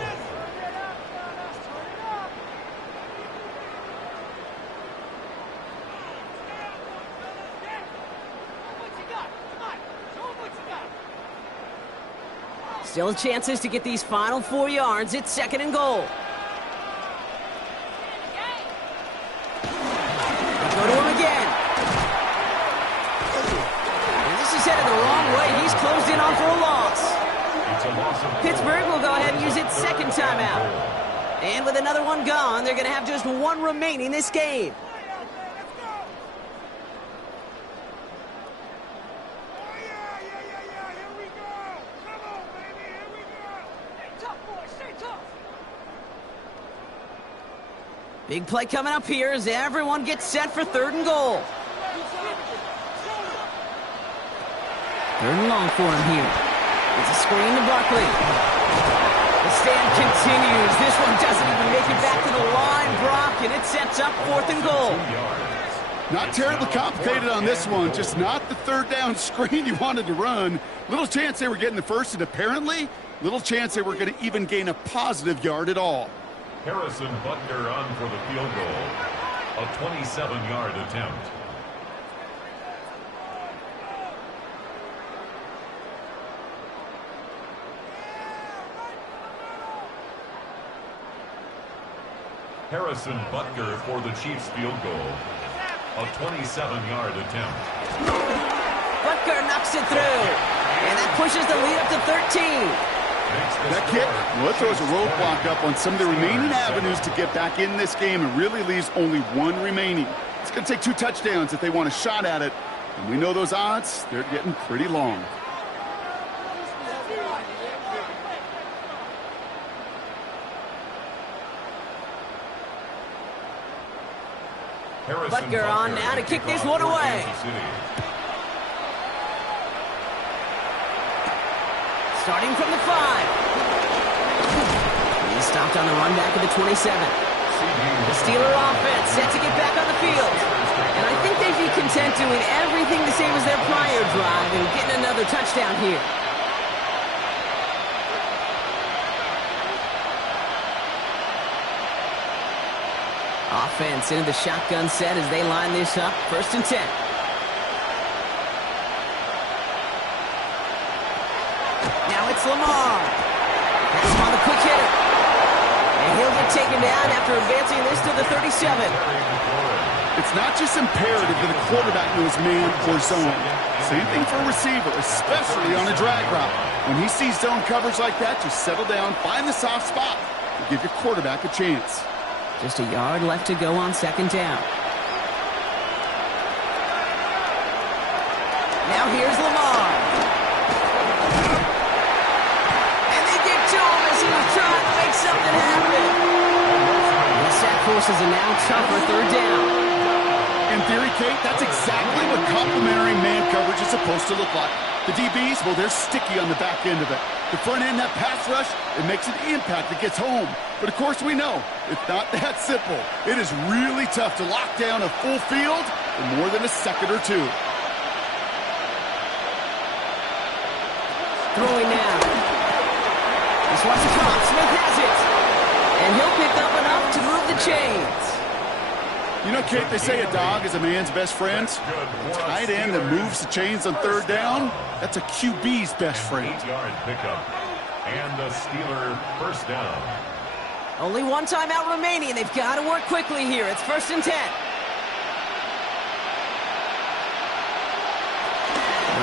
Still chances to get these final 4 yards. It's 2nd and goal. Go to him again. Pittsburgh will go ahead and use its second timeout. And with another one gone, they're going to have just one remaining this game. Big play coming up here as everyone gets set for 3rd and goal. 3rd and long for him here. It's a screen to Barkley. The stand continues. This one doesn't even make it back to the line, Brock, and it sets up 4th and goal. Not terribly complicated on this one, just not the 3rd down screen you wanted to run. Little chance they were getting the first, and apparently, little chance they were going to even gain a positive yard at all. Harrison Butker on for the field goal. A 27-yard attempt. Harrison Butker for the Chiefs field goal. A 27-yard attempt. Butker knocks it through. And that pushes the lead up to 13. That kick, well, it throws a roadblock up on some of the remaining avenues to get back in this game and really leaves only one remaining. It's going to take 2 touchdowns if they want a shot at it. And we know those odds, they're getting pretty long. Butker on now to kick this one away. Starting from the 5. He's stopped on the run back at the 27. The Steeler offense set to get back on the field. And I think they'd be content doing everything the same as their prior drive and getting another touchdown here. Offense into the shotgun set as they line this up. 1st and 10. Now it's Lamar. That's him on the quick hitter. And he'll get taken down after advancing this to the 37. It's not just imperative that a quarterback knows man or zone. Same thing for a receiver, especially on a drag route. When he sees zone coverage like that, just settle down, find the soft spot, and give your quarterback a chance. Just a yard left to go on 2nd down. Now here's Lamar. And they get to him as he was trying to make something happen. The sack forces a now tougher 3rd down. In theory, Kate, that's exactly what complementary man coverage is supposed to look like. The DBs, well, they're sticky on the back end of it. The front end, that pass rush, it makes an impact that gets home. But, of course, we know it's not that simple. It is really tough to lock down a full field in more than a second or 2. Throwing now. This one's caught. Smith has it. And he'll pick up enough to move the chains. You know, Kate, they say a dog is a man's best friend. A tight end that moves the chains on 3rd down, that's a QB's best friend. 8-yard pickup. And the Steeler 1st down. Only one timeout remaining. They've got to work quickly here. It's 1st and 10.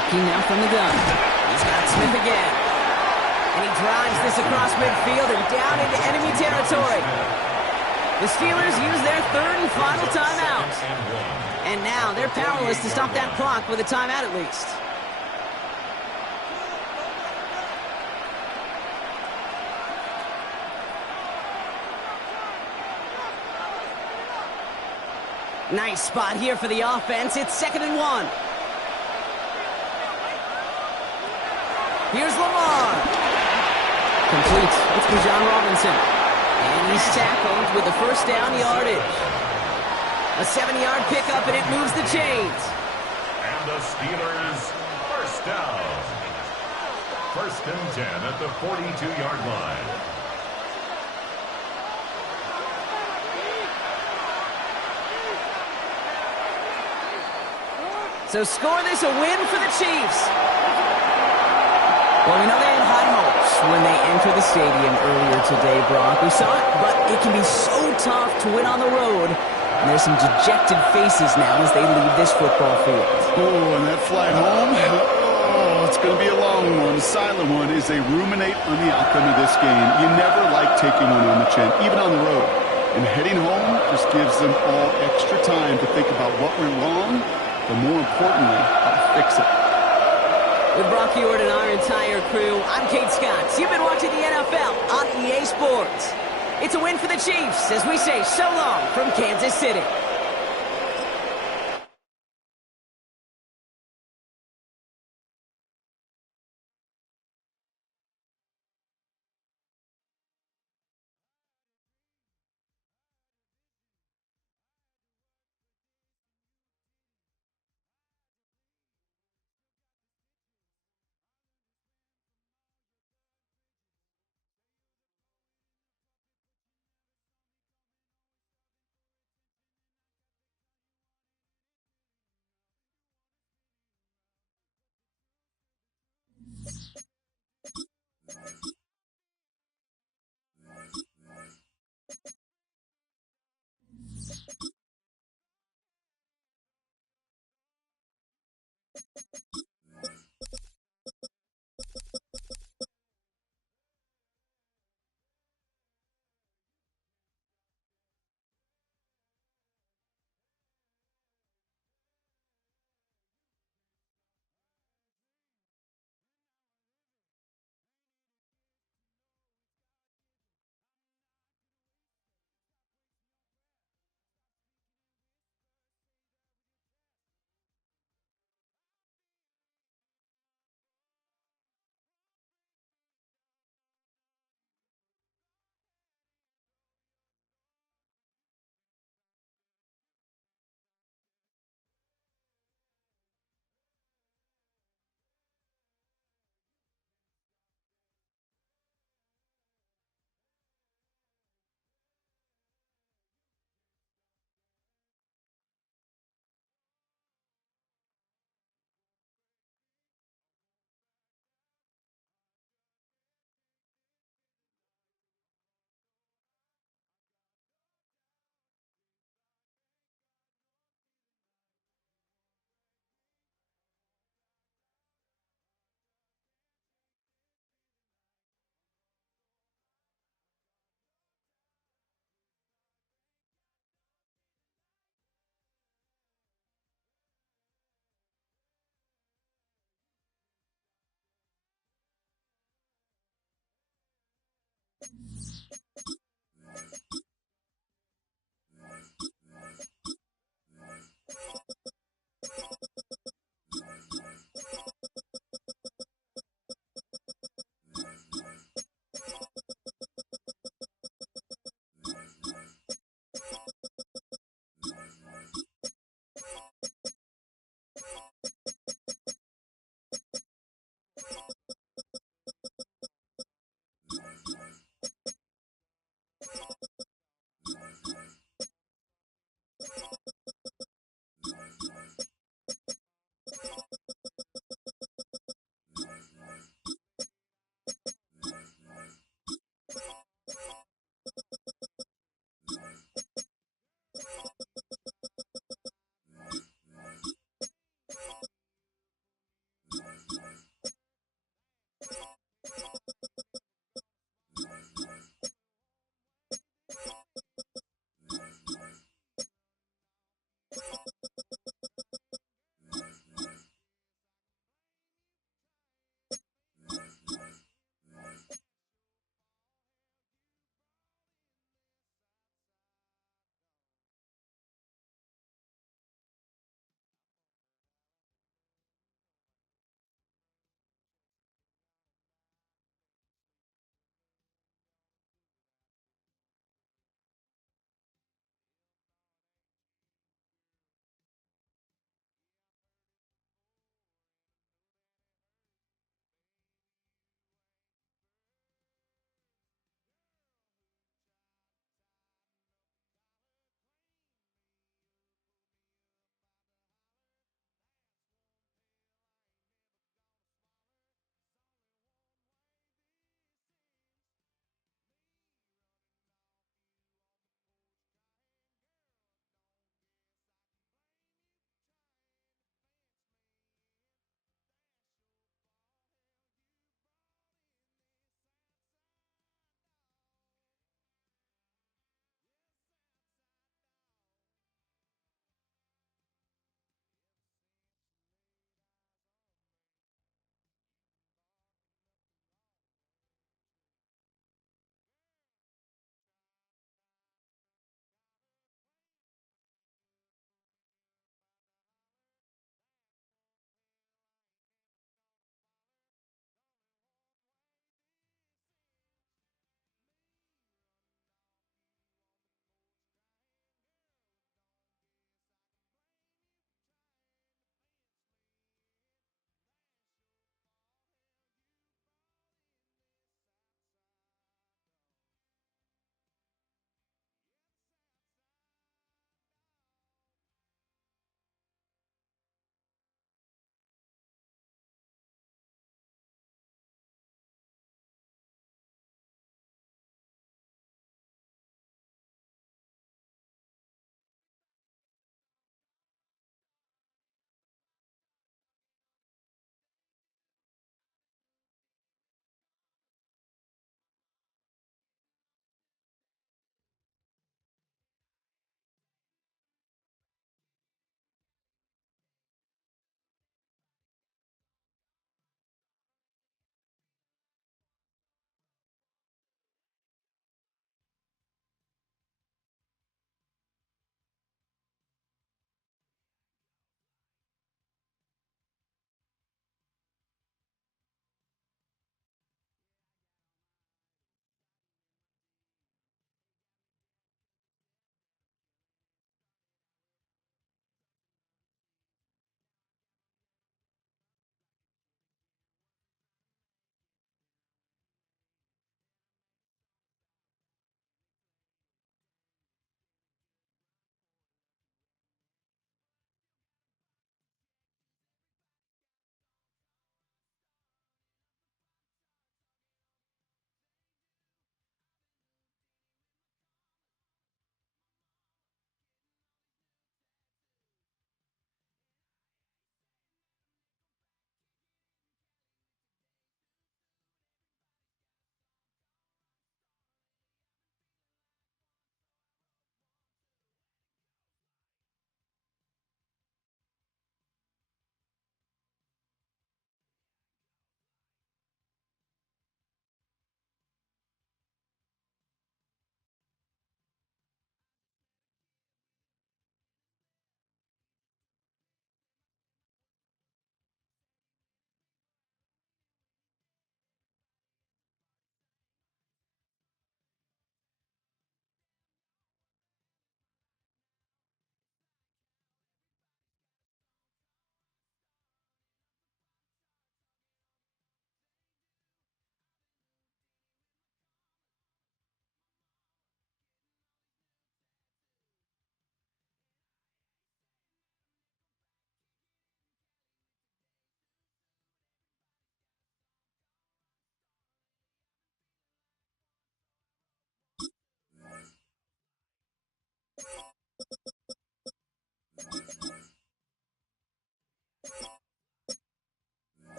Working now from the gun. He's got Smith again. And he drives this across midfield and down into enemy territory. The Steelers use their 3rd and final timeout. And now they're powerless to stop that clock with a timeout at least. Nice spot here for the offense. It's 2nd and 1. Here's Lamar. Complete. It's Bijan Robinson. And he's tackled with the 1st down yardage. A 7-yard pickup, and it moves the chains. And the Steelers 1st down. 1st and 10 at the 42-yard line. So score this a win for the Chiefs. Well, we know they had high hopes when they entered the stadium earlier today, Brock. We saw it, but it can be so tough to win on the road. And there's some dejected faces now as they leave this football field. Oh, and that flight home, oh, it's going to be a long one, silent one, as they ruminate on the outcome of this game. You never like taking one on the chin, even on the road. And heading home just gives them all extra time to think about what went wrong, but more importantly, how to fix it. With Brock Huard and our entire crew, I'm Kate Scott. You've been watching the NFL on EA Sports. It's a win for the Chiefs as we say so long from Kansas City.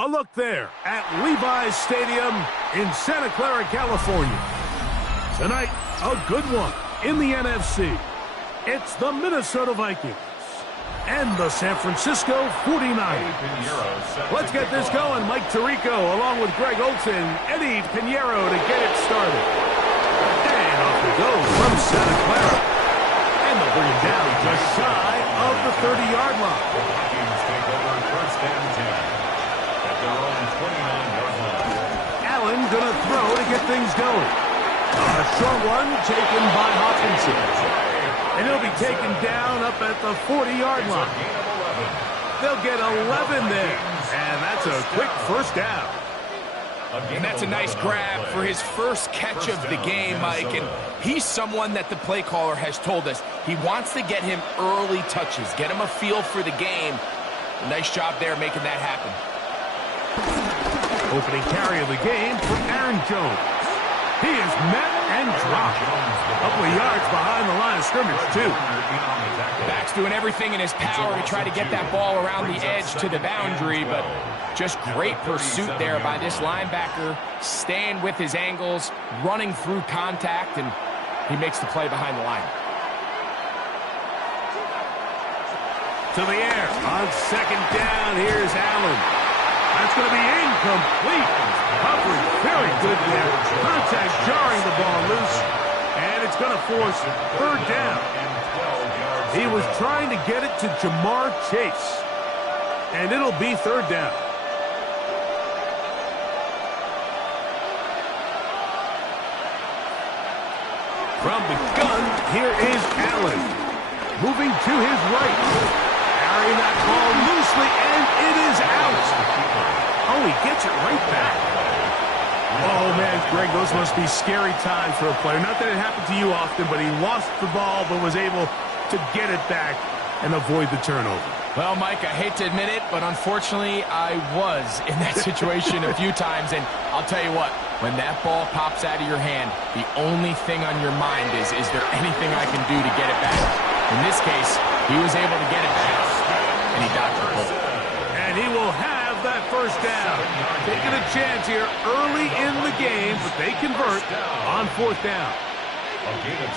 A look there at Levi's Stadium in Santa Clara, California. Tonight, a good one in the NFC. It's the Minnesota Vikings and the San Francisco 49ers. Let's get this going. Mike Tirico along with Greg Olson, Eddie Pinheiro to get it started. And off he goes from Santa Clara. And they'll bring him down just shy of the 30-yard line. The Vikings take over first and 10. Their own 29-yard line. Allen gonna throw to get things going. A short one taken by Hawkinson. And he'll be taken down up at the 40-yard line. They'll get 11 there. And that's a quick first down. And that's a nice grab for his first catch of the game, Mike. And he's someone that the play caller has told us he wants to get him early touches, get him a feel for the game. Nice job there making that happen. Opening carry of the game for Aaron Jones. He is met and dropped. A couple of yards behind the line of scrimmage, too. Back's doing everything in his power to try to get that ball around the edge to the boundary, but just great pursuit there by this linebacker, staying with his angles, running through contact, and he makes the play behind the line. To the air on second down. Here's Allen. That's going to be incomplete. Coverage very good there. Contact jarring the ball loose. And it's going to force third down. He was trying to get it to Jamar Chase. And it'll be third down. From the gun, here is Allen. Moving to his right. Carrying that ball loosely, and it is out. Oh, he gets it right back. Oh, man, Greg, those must be scary times for a player. Not that it happened to you often, but he lost the ball but was able to get it back and avoid the turnover. Well, Mike, I hate to admit it, but unfortunately I was in that situation a few times, and I'll tell you what, when that ball pops out of your hand, the only thing on your mind is there anything I can do to get it back? In this case, he was able to get it back, and he dodged the bullet. And he will have that first down. Taking a chance here early in the game, but they convert on fourth down.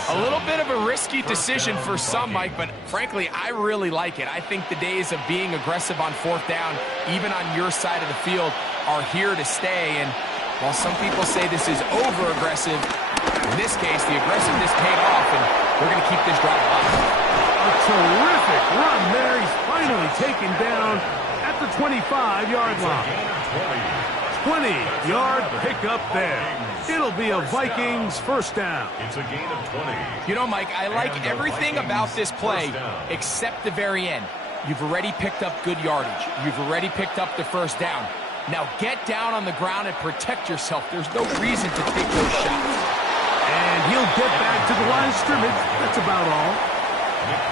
A little bit of a risky decision for some, Mike, but frankly, I really like it. I think the days of being aggressive on fourth down, even on your side of the field, are here to stay. And while some people say this is over-aggressive, in this case, the aggressiveness paid off, and we're going to keep this drive alive. A terrific run there. He's finally taken down at the 25-yard line. 20-yard pickup there. It'll be a Vikings first down. It's a gain of 20. You know, Mike, I like everything about this play except the very end. You've already picked up good yardage. You've already picked up the first down. Now get down on the ground and protect yourself. There's no reason to take those shots. And he'll get back to the line of scrimmage. That's about all.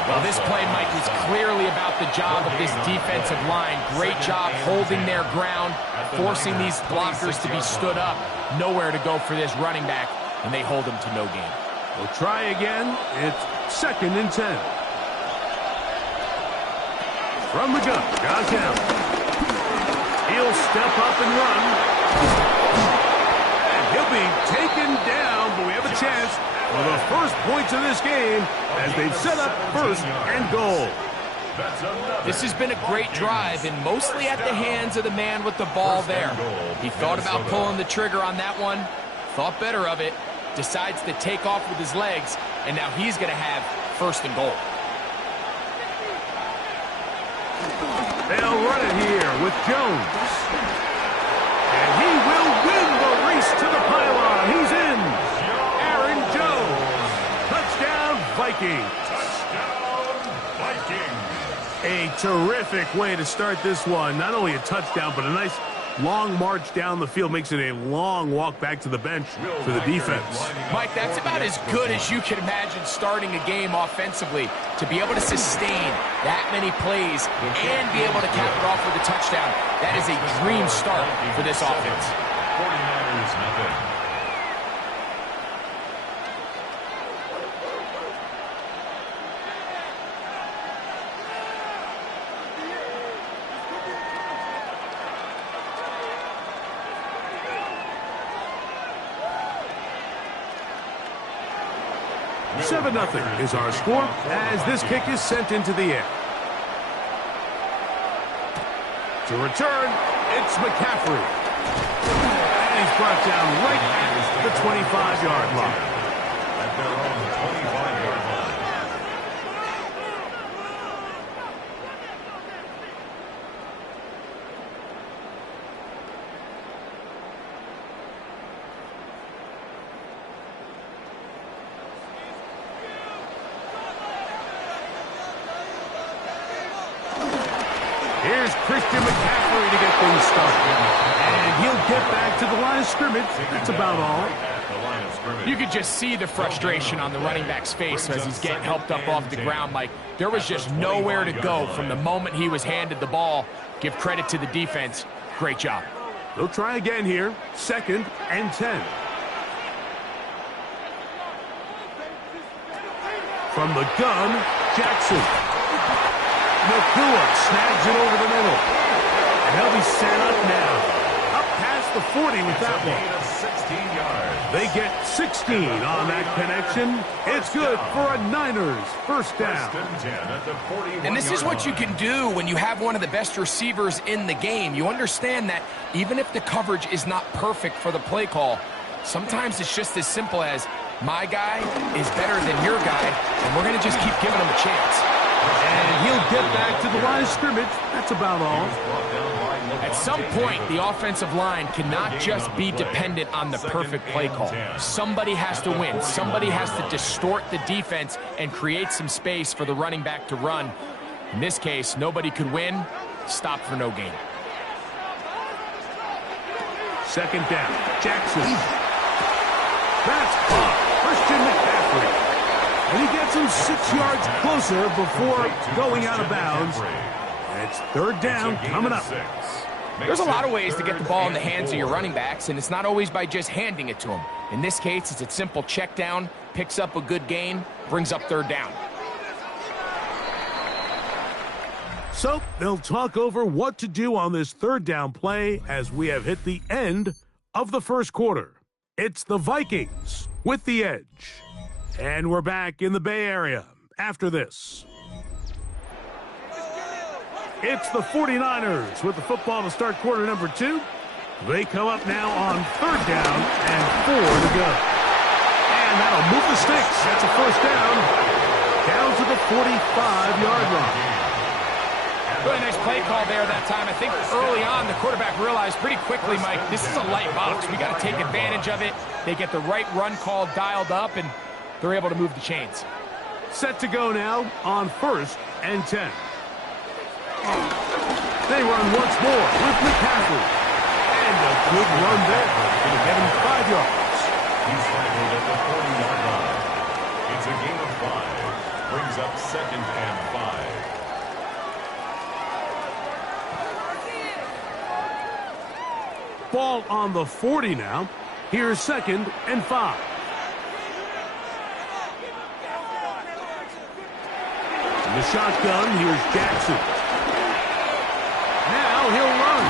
Well, this play, Mike, is clearly about the job of this defensive line. Great job holding their ground, forcing these blockers to be stood up. Nowhere to go for this running back, and they hold him to no gain. We'll try again. It's 2nd and 10. From the gun, Gazelle. He'll step up and run. And he'll be taken down, but we have a chance for the first points of this game as they've set up 1st and goal. This has been a great drive, and mostly at the hands of the man with the ball there. He thought about pulling the trigger on that one, thought better of it, decides to take off with his legs, and now he's going to have 1st and goal. They'll run it here with Jones. And he will win the race to the pylon. He's in. Aaron Jones. Touchdown, Vikings. A terrific way to start this one. Not only a touchdown, but a nice long march down the field. Makes it a long walk back to the bench for the defense. Mike, that's about as good as you can imagine starting a game offensively. To be able to sustain that many plays and be able to cap it off with a touchdown, that is a dream start for this offense. 49ers nothing. Nothing is our score as this kick is sent into the air. To return, it's McCaffrey. And he's brought down right at the 25-yard line. At their own 25-yard line. Here's Christian McCaffrey to get things started. And he'll get back to the line of scrimmage. That's about all. You could just see the frustration on the running back's face as he's getting helped up off the ground, Mike. There was just nowhere to go from the moment he was handed the ball. Give credit to the defense. Great job. They'll try again here. 2nd and 10. From the gun, Jackson. Nakua snags it over the middle. And he'll be set up now. Up past the 40 with that one. 16 yards. They get 16 on that connection. It's good for a Niners first down. And this is what you can do when you have one of the best receivers in the game. You understand that even if the coverage is not perfect for the play call, sometimes it's just as simple as my guy is better than your guy, and we're going to just keep giving him a chance. And he'll get back to the line of scrimmage. That's about all. At some point, the offensive line cannot just be dependent on the perfect play call. Somebody has to win. Somebody has to distort the defense and create some space for the running back to run. In this case, nobody could win. Stop for no gain. 2nd down. Jackson. That's caught. Christian McCaffrey. And he gets him 6 yards closer before going out of bounds. It's 3rd down coming up. There's a lot of ways to get the ball in the hands of your running backs, and it's not always by just handing it to them. In this case, it's a simple check down, picks up a good gain, brings up 3rd down. So they'll talk over what to do on this 3rd down play as we have hit the end of the first quarter. It's the Vikings with the edge. And we're back in the Bay Area after this. It's the 49ers with the football to start quarter number 2. They come up now on 3rd down and 4 to go. And that'll move the sticks. That's a first down. Down to the 45-yard line. Really nice play call there that time. I think early on the quarterback realized pretty quickly, Mike, this is a light box. We got to take advantage of it. They get the right run call dialed up, and they're able to move the chains. Set to go now on 1st and 10. They run once more with McCaffrey. And a good run there. Going to get him 5 yards. He's tackled at the 40-yard line. It's a gain of 5. Brings up 2nd and 5. Ball on the 40 now. Here's 2nd and 5. In the shotgun, here's Jackson. Now he'll run.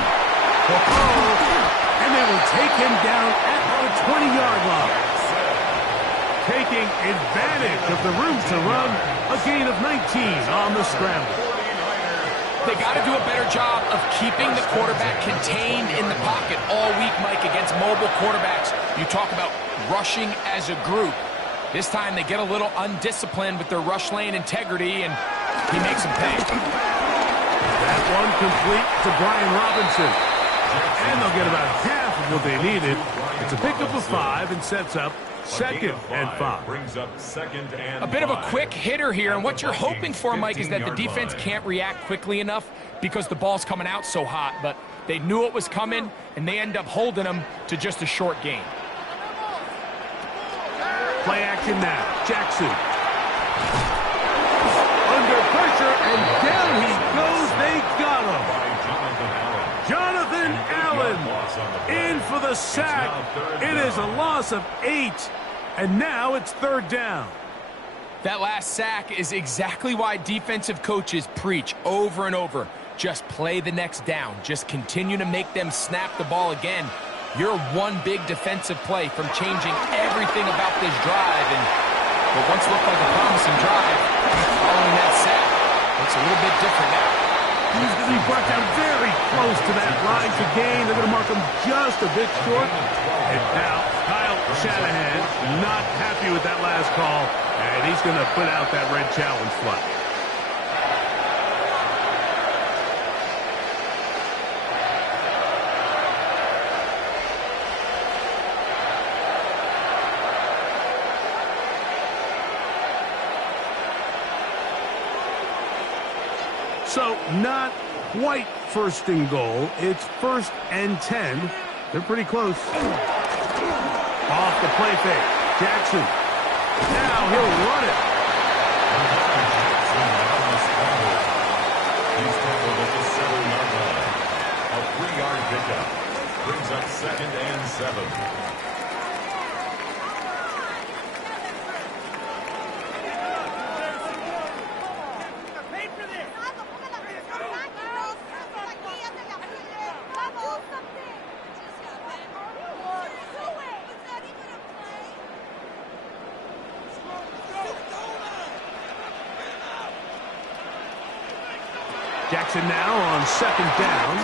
And they will take him down at the 20-yard line. Taking advantage of the room to run, a gain of 19 on the scramble. They got to do a better job of keeping the quarterback contained in the pocket all week, Mike, against mobile quarterbacks. You talk about rushing as a group. This time they get a little undisciplined with their rush lane integrity, and he makes them pay. That one complete to Brian Robinson. And they'll get about half of what they needed. It's a pickup of 5 and sets up 2nd and 5. Brings up 2nd and 5. A bit of a quick hitter here, and what you're hoping for, Mike, is that the defense can't react quickly enough because the ball's coming out so hot. But they knew it was coming, and they end up holding them to just a short gain. Play action now. Jackson. Under pressure, and down he goes. They got him. Jonathan Allen in for the sack. It is a loss of 8, and now it's 3rd down. That last sack is exactly why defensive coaches preach over and over. Just play the next down. Just continue to make them snap the ball again. You're one big defensive play from changing everything about this drive, and what once looked like a promising drive, following that sack, looks a little bit different now. He's going to be brought down very close to that line to gain. They're going to mark him just a bit short. And now Kyle Shanahan not happy with that last call, and he's going to put out that red challenge flag. So not quite 1st and goal. It's 1st and 10. They're pretty close. Off the play fake. Jackson. Now he'll run it. He's tackled at the 7-yard line. A 3-yard pickup. Brings up 2nd and 7. Jackson now on 2nd down.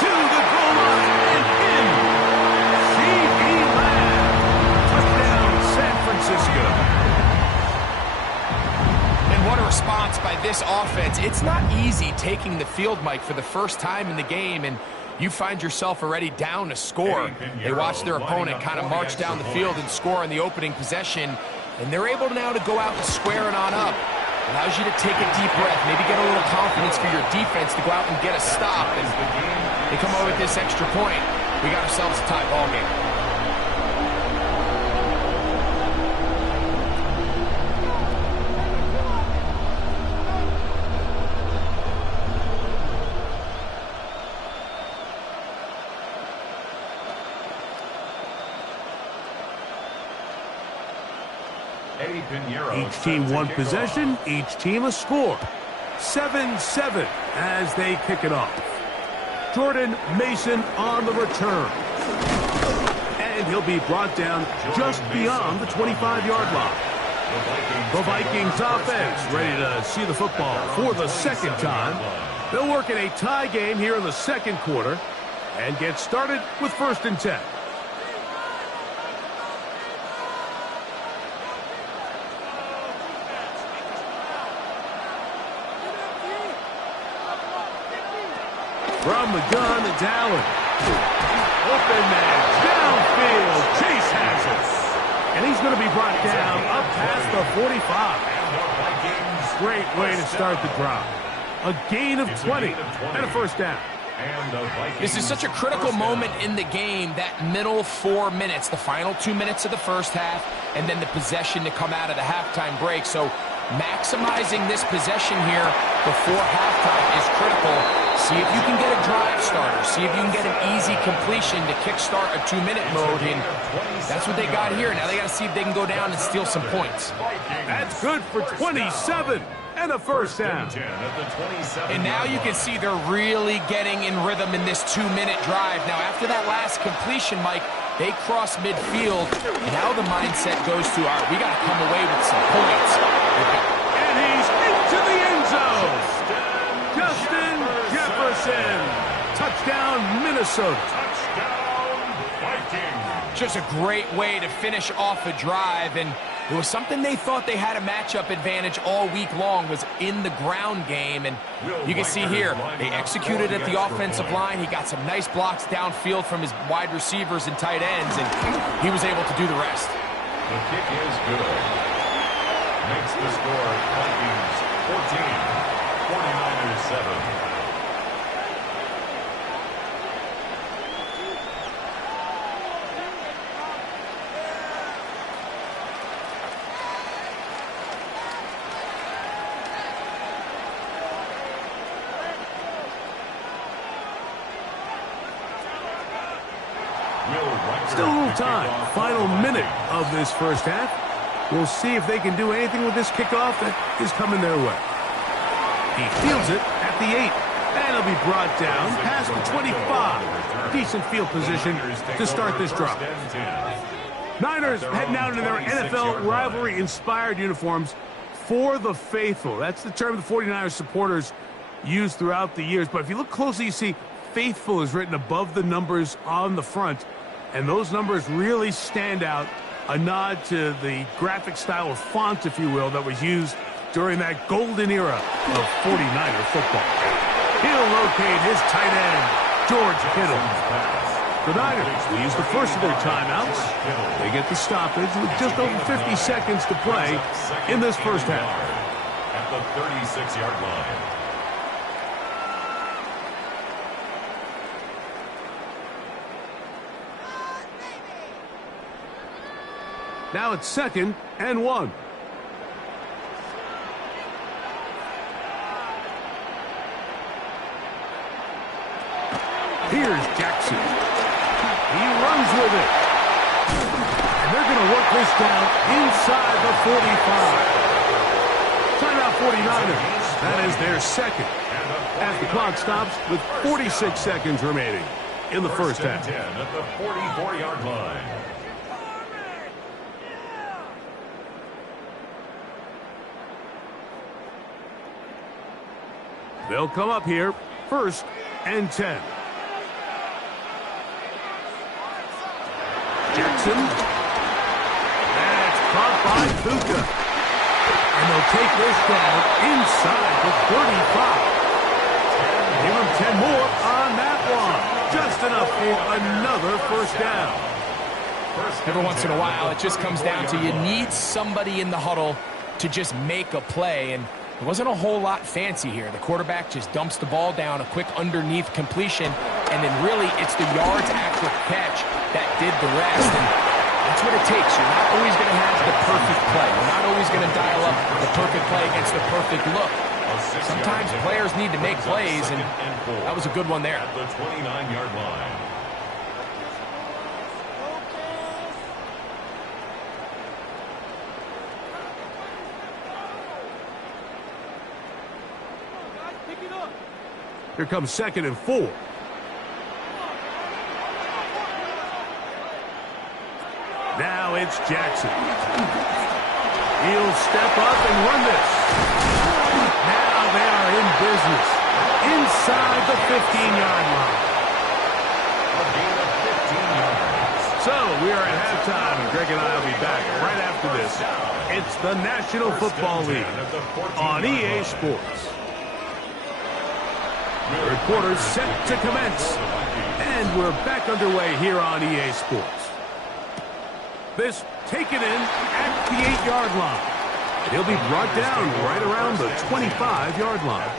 To the goal line and in. C.D. Lamb. Touchdown, San Francisco. And what a response by this offense. It's not easy taking the field, Mike, for the first time in the game, and you find yourself already down a score. They watch their opponent kind of march down the field and score in the opening possession, and they're able now to go out and square it on up. Allows you to take a deep breath, maybe get a little confidence for your defense to go out and get a stop. And they come over with this extra point. We got ourselves a tie ball game. Each team one possession, each team a score. 7-7 as they kick it off. Jordan Mason on the return. And he'll be brought down just beyond the 25-yard line. The Vikings offense ready to see the football for the second time. They'll work in a tie game here in the second quarter and get started with 1st and 10. From the gun, it's Allen. Open man, downfield. Chase has it. And he's going to be brought down up past the 45. Great way to start the drive. A gain of 20 and a 1st down. This is such a critical moment in the game, that middle 4 minutes, the final 2 minutes of the first half, and then the possession to come out of the halftime break. So maximizing this possession here before halftime is critical. See if you can get a drive starter. See if you can get an easy completion to kickstart a 2-minute mode. And that's what they got here. Now they got to see if they can go down and steal some points. That's good for 27 and a 1st down. And now you can see they're really getting in rhythm in this 2-minute drive. Now after that last completion, Mike, they cross midfield. Now the mindset goes to, all right, we got to come away with some points. And he's into the end zone. Justin Jefferson. Touchdown, Minnesota. Touchdown, Vikings. Just a great way to finish off a drive, and it was something they thought they had a matchup advantage all week long, was in the ground game. And you can see here, they executed at the offensive line. He got some nice blocks downfield from his wide receivers and tight ends, and he was able to do the rest. The kick is good. Makes the score Vikings 14, 49ers 7. Still a little time. Final minute of this first half. We'll see if they can do anything with this kickoff that is coming their way. He fields it at the 8. And he'll be brought down past the 25. Decent field position to start this drive. Niners heading out in their NFL rivalry-inspired uniforms for the faithful. That's the term the 49ers supporters use throughout the years. But if you look closely, you see faithful is written above the numbers on the front. And those numbers really stand out, a nod to the graphic style of font, if you will, that was used during that golden era of 49er football. He'll locate his tight end, George Kittle. The Niners will use the first of their timeouts. They get the stoppage with just over 50 seconds to play in this first half. At the 36-yard line. Now it's 2nd and 1. Here's Jackson. He runs with it. And they're going to work this down inside the 45. Timeout 49ers. That is their second. As the clock stops with 46 seconds remaining in the first half. 10 at the 44-yard line. They'll come up here, 1st and 10. Jackson. That's caught by Puka. And they'll take this down inside the 35. Give him 10 more on that one. Just enough for another first down. Every once in a while, it just comes down to you need somebody in the huddle to just make a play, and there wasn't a whole lot fancy here. The quarterback just dumps the ball down, a quick underneath completion, and then really it's the yards after catch that did the rest. And that's what it takes. You're not always going to have the perfect play. You're not always going to dial up the perfect play against the perfect look. Sometimes players need to make plays, and that was a good one there. At the 29-yard line. Here comes 2nd and 4. Now it's Jackson. He'll step up and run this. Now they are in business inside the 15-yard line. A gain of 15 yards. So we are at halftime, and Greg and I will be back right after this. It's the National Football League on EA Sports. The quarter's set to commence, and we're back underway here on EA Sports. This taken in at the 8-yard line. He'll be brought down right around the 25-yard line.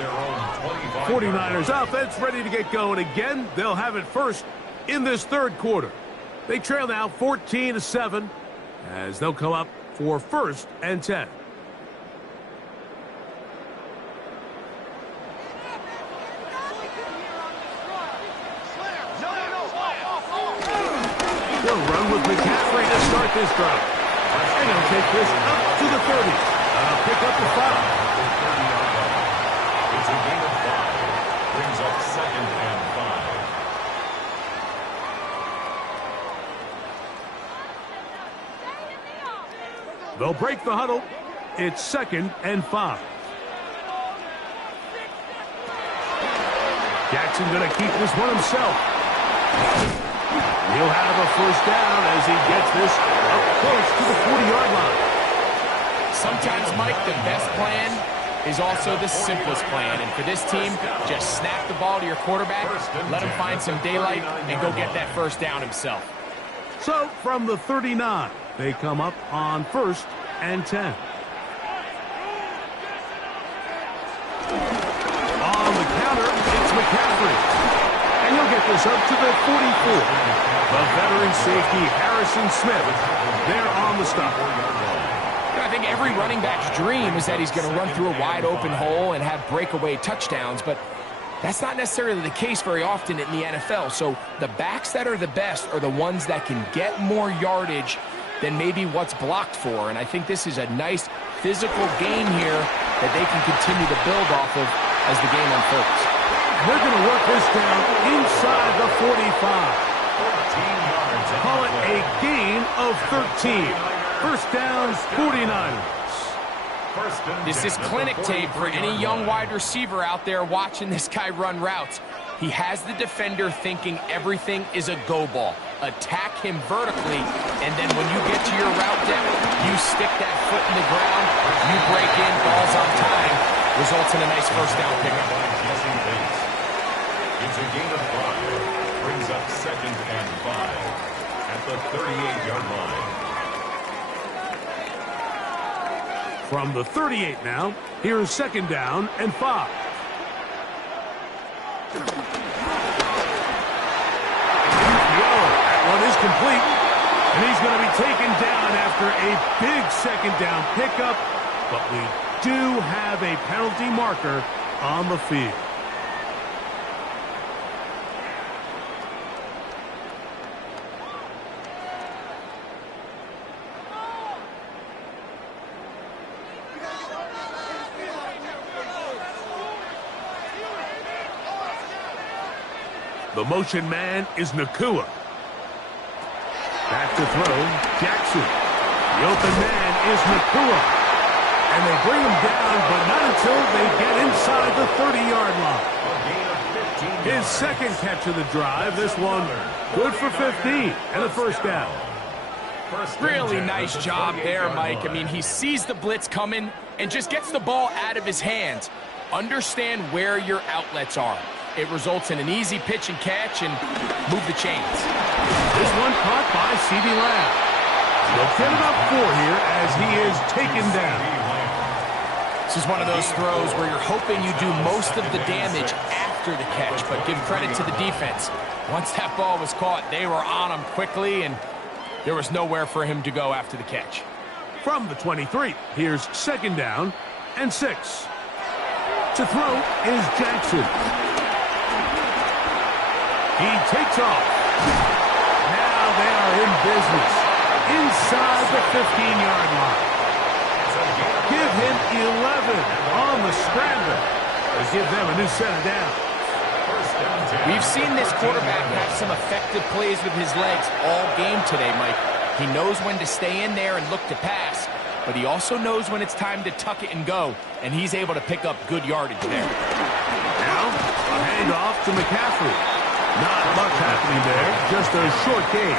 49ers offense ready to get going again. They'll have it first in this third quarter. They trail now 14-7 as they'll come up for 1st and 10. They'll run with McCaffrey to start this drive. And he'll take this up to the 30. Pick up the 5. It's a gain of 5. Brings up 2nd and 5. They'll break the huddle. It's 2nd and 5. Jackson going to keep this one himself. He'll have a first down as he gets this up close to the 40-yard line. Sometimes, Mike, the best plan is also the simplest plan. And for this team, just snap the ball to your quarterback, let him find some daylight, and go get that first down himself. So, from the 39, they come up on 1st and 10. On the counter, it's McCaffrey. And he'll get this up to the 44. The veteran safety, Harrison Smith, there on the stop. I think every running back's dream is that he's going to run through a wide-open hole and have breakaway touchdowns, but that's not necessarily the case very often in the NFL. So the backs that are the best are the ones that can get more yardage than maybe what's blocked for, and I think this is a nice physical gain here that they can continue to build off of as the game unfolds. They're going to work this down inside the 45. 14 yards. Call it a gain of 13. First down, 49ers. This is clinic tape for any young wide receiver out there watching this guy run routes. He has the defender thinking everything is a go ball. Attack him vertically, and then when you get to your route depth, you stick that foot in the ground, you break in, balls on time, results in a nice first down pickup. It's a gain of 5. Brings up 2nd and 5 at the 38-yard line. From the 38 now, here's 2nd down and 5. That one is complete, and he's going to be taken down after a big 2nd down pickup, but we do have a penalty marker on the field. The motion man is Nacua. Back to throw, Jackson. The open man is Nacua. And they bring him down, but not until they get inside the 30-yard line. His 2nd catch of the drive. This one good for 15 and a first down. Really nice job there, Mike. I mean, he sees the blitz coming and just gets the ball out of his hands. Understand where your outlets are. It results in an easy pitch and catch and move the chains. This one caught by CeeDee Lamb. They'll get it up 4 here as he is taken down. This is one of those throws where you're hoping you do most of the damage after the catch, but give credit to the defense. Once that ball was caught, they were on him quickly, and there was nowhere for him to go after the catch. From the 23, here's 2nd down and 6. To throw is Jackson. He takes off. Now they are in business inside the 15-yard line. Give him 11 on the scramble to give them a new set of downs. We've seen this quarterback have some effective plays with his legs all game today, Mike. He knows when to stay in there and look to pass. but he also knows when it's time to tuck it and go, and he's able to pick up good yardage there. Now, a handoff to McCaffrey. Not much happening there, just a short game.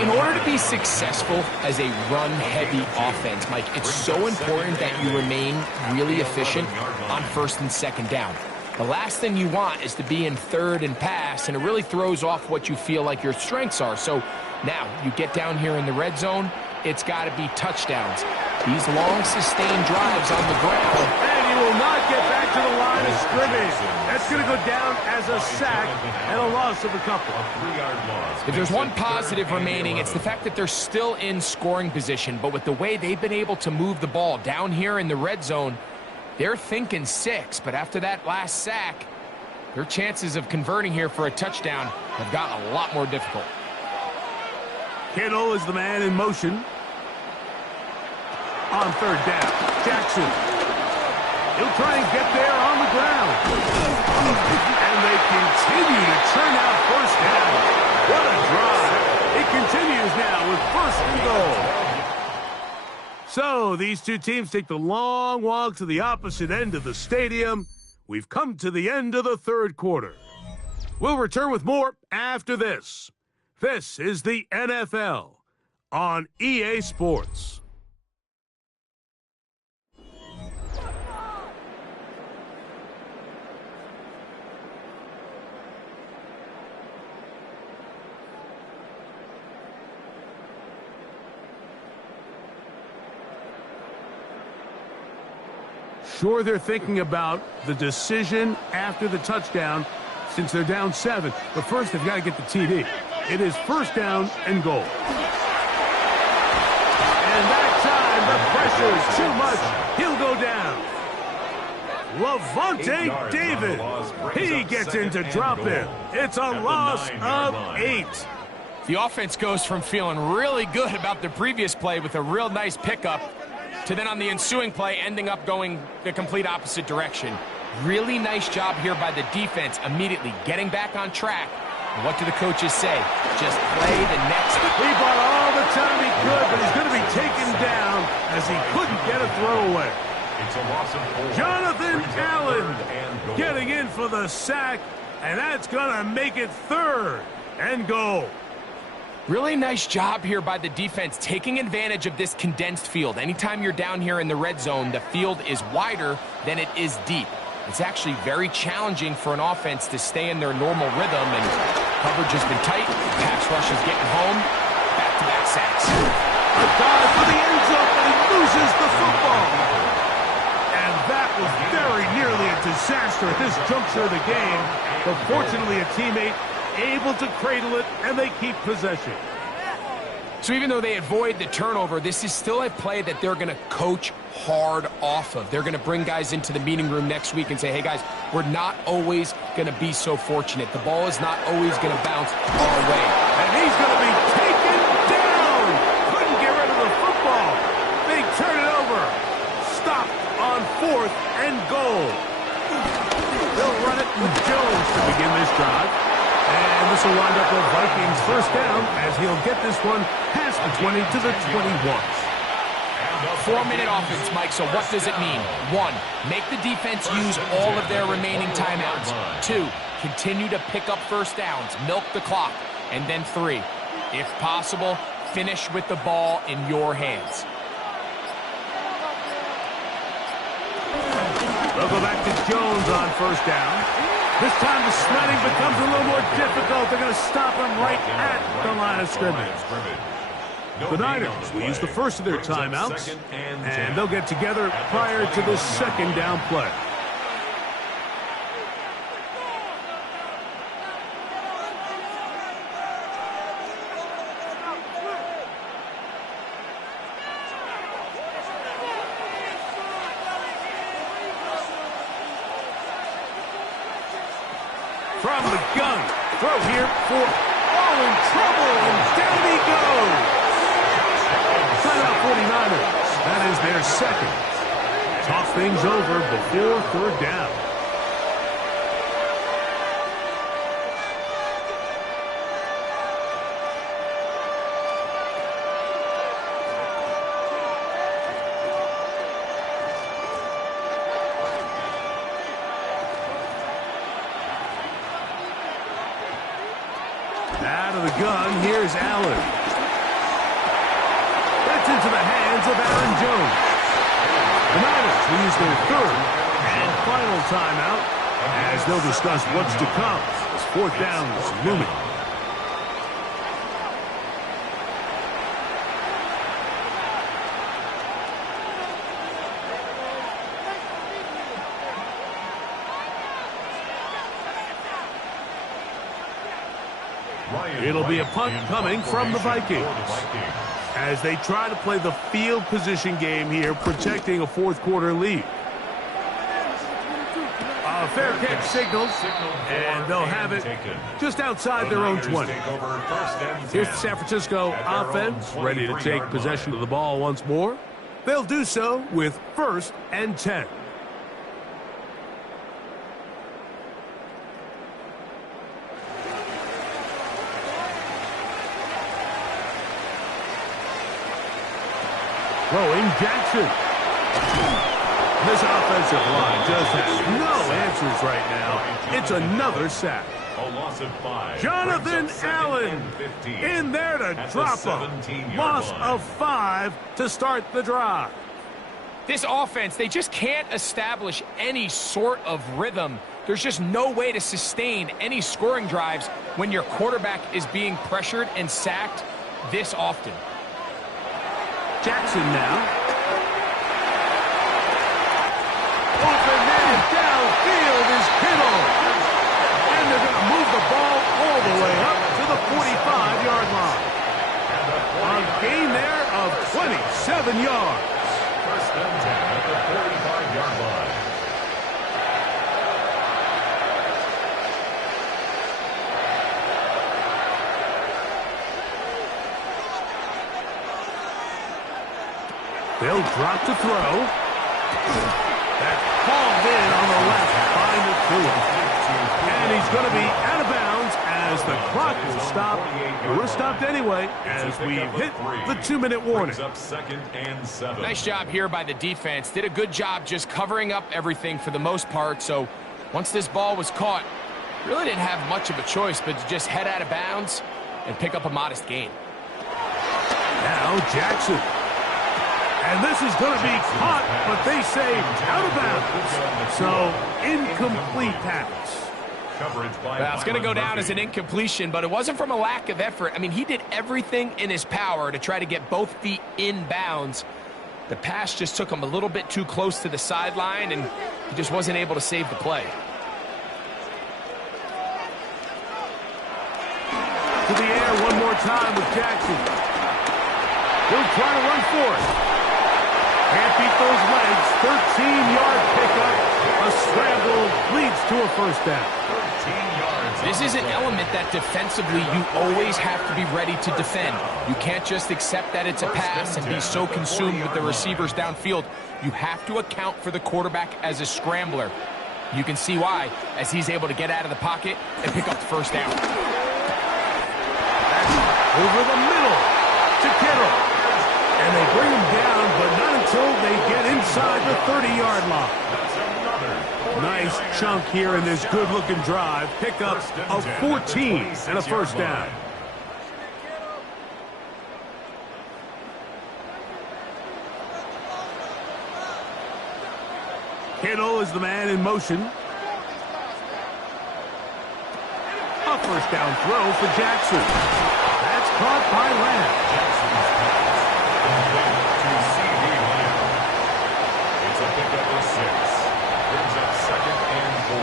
In order to be successful as a run-heavy offense, Mike, it's so important that you remain really efficient on first and second down. The last thing you want is to be in third and pass, and it really throws off what you feel like your strengths are. So now you get down here in the red zone, it's got to be touchdowns. These long, sustained drives on the ground. And he will not get back to the line of scrimmage. That's going to go down as a sack and a loss of a couple. If there's one positive remaining, it's the fact that they're still in scoring position. But with the way they've been able to move the ball down here in the red zone, they're thinking 6. But after that last sack, their chances of converting here for a touchdown have gotten a lot more difficult. Kittle is the man in motion. On third down, Jackson. He'll try and get there on the ground. And they continue to churn out first down. What a drive. It continues now with first and goal. So these two teams take the long walk to the opposite end of the stadium. We've come to the end of the third quarter. We'll return with more after this. This is the NFL on EA Sports. Sure, they're thinking about the decision after the touchdown since they're down 7. But first, they've got to get the TD. It is first down and goal. And that time, the pressure is too much. He'll go down. Levante David. He gets in to drop it. It's a loss of 8. The offense goes from feeling really good about the previous play with a real nice pickup to then on the ensuing play ending up going the complete opposite direction. Really nice job here by the defense immediately getting back on track. And what do the coaches say? Just play the next. He bought all the time he could, but he's going to be taken down as he couldn't get a throw away. It's a loss of 4. Jonathan Allen getting in for the sack, and that's going to make it third and goal. Really nice job here by the defense, taking advantage of this condensed field. Anytime you're down here in the red zone, the field is wider than it is deep. It's actually very challenging for an offense to stay in their normal rhythm, and coverage has been tight. Pass rush is getting home. Back-to-back sacks. A dive for the end zone, and he loses the football. And that was very nearly a disaster at this juncture of the game. But fortunately, a teammate able to cradle it, and they keep possession. So even though they avoid the turnover, this is still a play that they're going to coach hard off of. They're going to bring guys into the meeting room next week and say, hey, guys, we're not always going to be so fortunate. The ball is not always going to bounce our way. And he's going to be taken down. Couldn't get rid of the football. They turn it over. Stopped on fourth and goal. They'll run it with Jones to begin this drive. And this will wind up with Vikings first down as he'll get this one past the 20 to the 21. 4-minute offense, Mike, so what does it mean? 1, make the defense use all of their remaining timeouts. 2, continue to pick up first downs, milk the clock. And then 3, if possible, finish with the ball in your hands. They'll go back to Jones on first down. This time the sledding becomes a little more difficult. They're going to stop him right at the line of scrimmage. The Niners will use the first of their timeouts, and they'll get together prior to this second down play. From the gun, throw here for all in trouble, and down he goes. Timeout 49ers. That is their second. Talk things over before third down. of the gun, here's Allen. That's into the hands of Aaron Jones. The Niners will use their third and final timeout as they'll discuss what's to come as fourth down is looming. It'll be a punt coming from the Vikings as they try to play the field position game here, protecting a fourth-quarter lead. A fair catch signals, and they'll have it just outside their own 20. Here's the San Francisco offense, ready to take possession of the ball once more. They'll do so with 1st and 10. Throwing Jackson. This offensive line just has no answers right now. It's another sack. A loss of 5. Jonathan Allen in there to drop him. Loss of 5 to start the drive. This offense, they just can't establish any sort of rhythm. There's just no way to sustain any scoring drives when your quarterback is being pressured and sacked this often. Jackson now. Open man downfield is Kittle. And they're going to move the ball all the way up to the 45-yard line. A gain there of 27 yards. 1st and 10 at the 45-yard line. They'll drop to throw. That's hauled in on the left. Find it to him. And he's going to be out of bounds as the clock will stop. We're stopped anyway as we hit the 2-minute warning. Up 2nd and 7. Nice job here by the defense. Did a good job just covering up everything for the most part. So once this ball was caught, really didn't have much of a choice but to just head out of bounds and pick up a modest gain. Now Jackson. And this is going to be caught, but they say out of bounds. So, incomplete pass. Well, it's going to go down as an incompletion, but it wasn't from a lack of effort. I mean, he did everything in his power to try to get both feet in bounds. The pass just took him a little bit too close to the sideline, and he just wasn't able to save the play. To the air one more time with Jackson. He'll try to run for it. Can't beat those legs. 13-yard pickup. A scramble leads to a 1st down. 13 yards. This is an element that defensively you always have to be ready to defend. You can't just accept that it's a pass and be so consumed with the receivers downfield. You have to account for the quarterback as a scrambler. You can see why as he's able to get out of the pocket and pick up the 1st down. Over the middle to Kittle. And they bring him down, but not until they get inside the 30-yard line. Nice chunk here in this good-looking drive. Pickup of 14 and a 1st down. Kittle is the man in motion. A 1st down throw for Jackson. That's caught by Lamb. It's a pickup of 6. Brings up 2nd and 4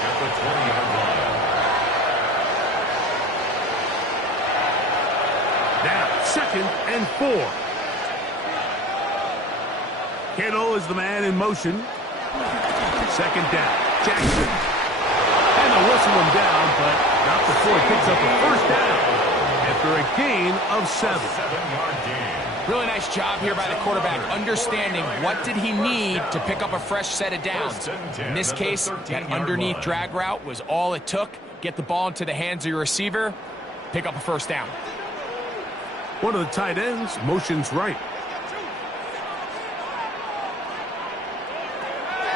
at the 20-yard line. Now 2nd and 4. Kittle is the man in motion. 2nd down. Jackson. And they'll whistle him down, but not before he picks up a 1st down after a gain of 7. 7-yard gain. Really nice job here by the quarterback, understanding what did he need to pick up a fresh set of downs. In this case, that underneath drag route was all it took. Get the ball into the hands of your receiver, pick up a 1st down. One of the tight ends motions right.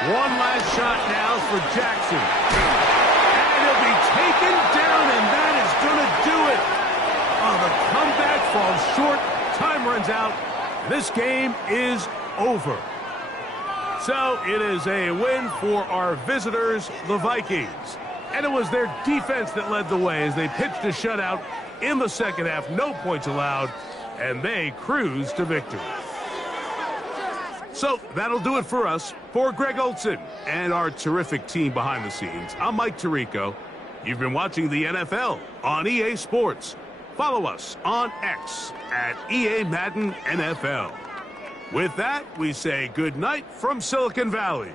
One last shot now for Jackson. And he'll be taken down, and that is going to do it. the comeback falls short. Time runs out. This game is over. So it is a win for our visitors, the Vikings. And it was their defense that led the way as they pitched a shutout in the second half. No points allowed, and they cruised to victory. So that'll do it for us. For Greg Olson and our terrific team behind the scenes, I'm Mike Tirico. You've been watching the NFL on EA Sports. Follow us on X at EA Madden NFL. With that, we say good night from Silicon Valley.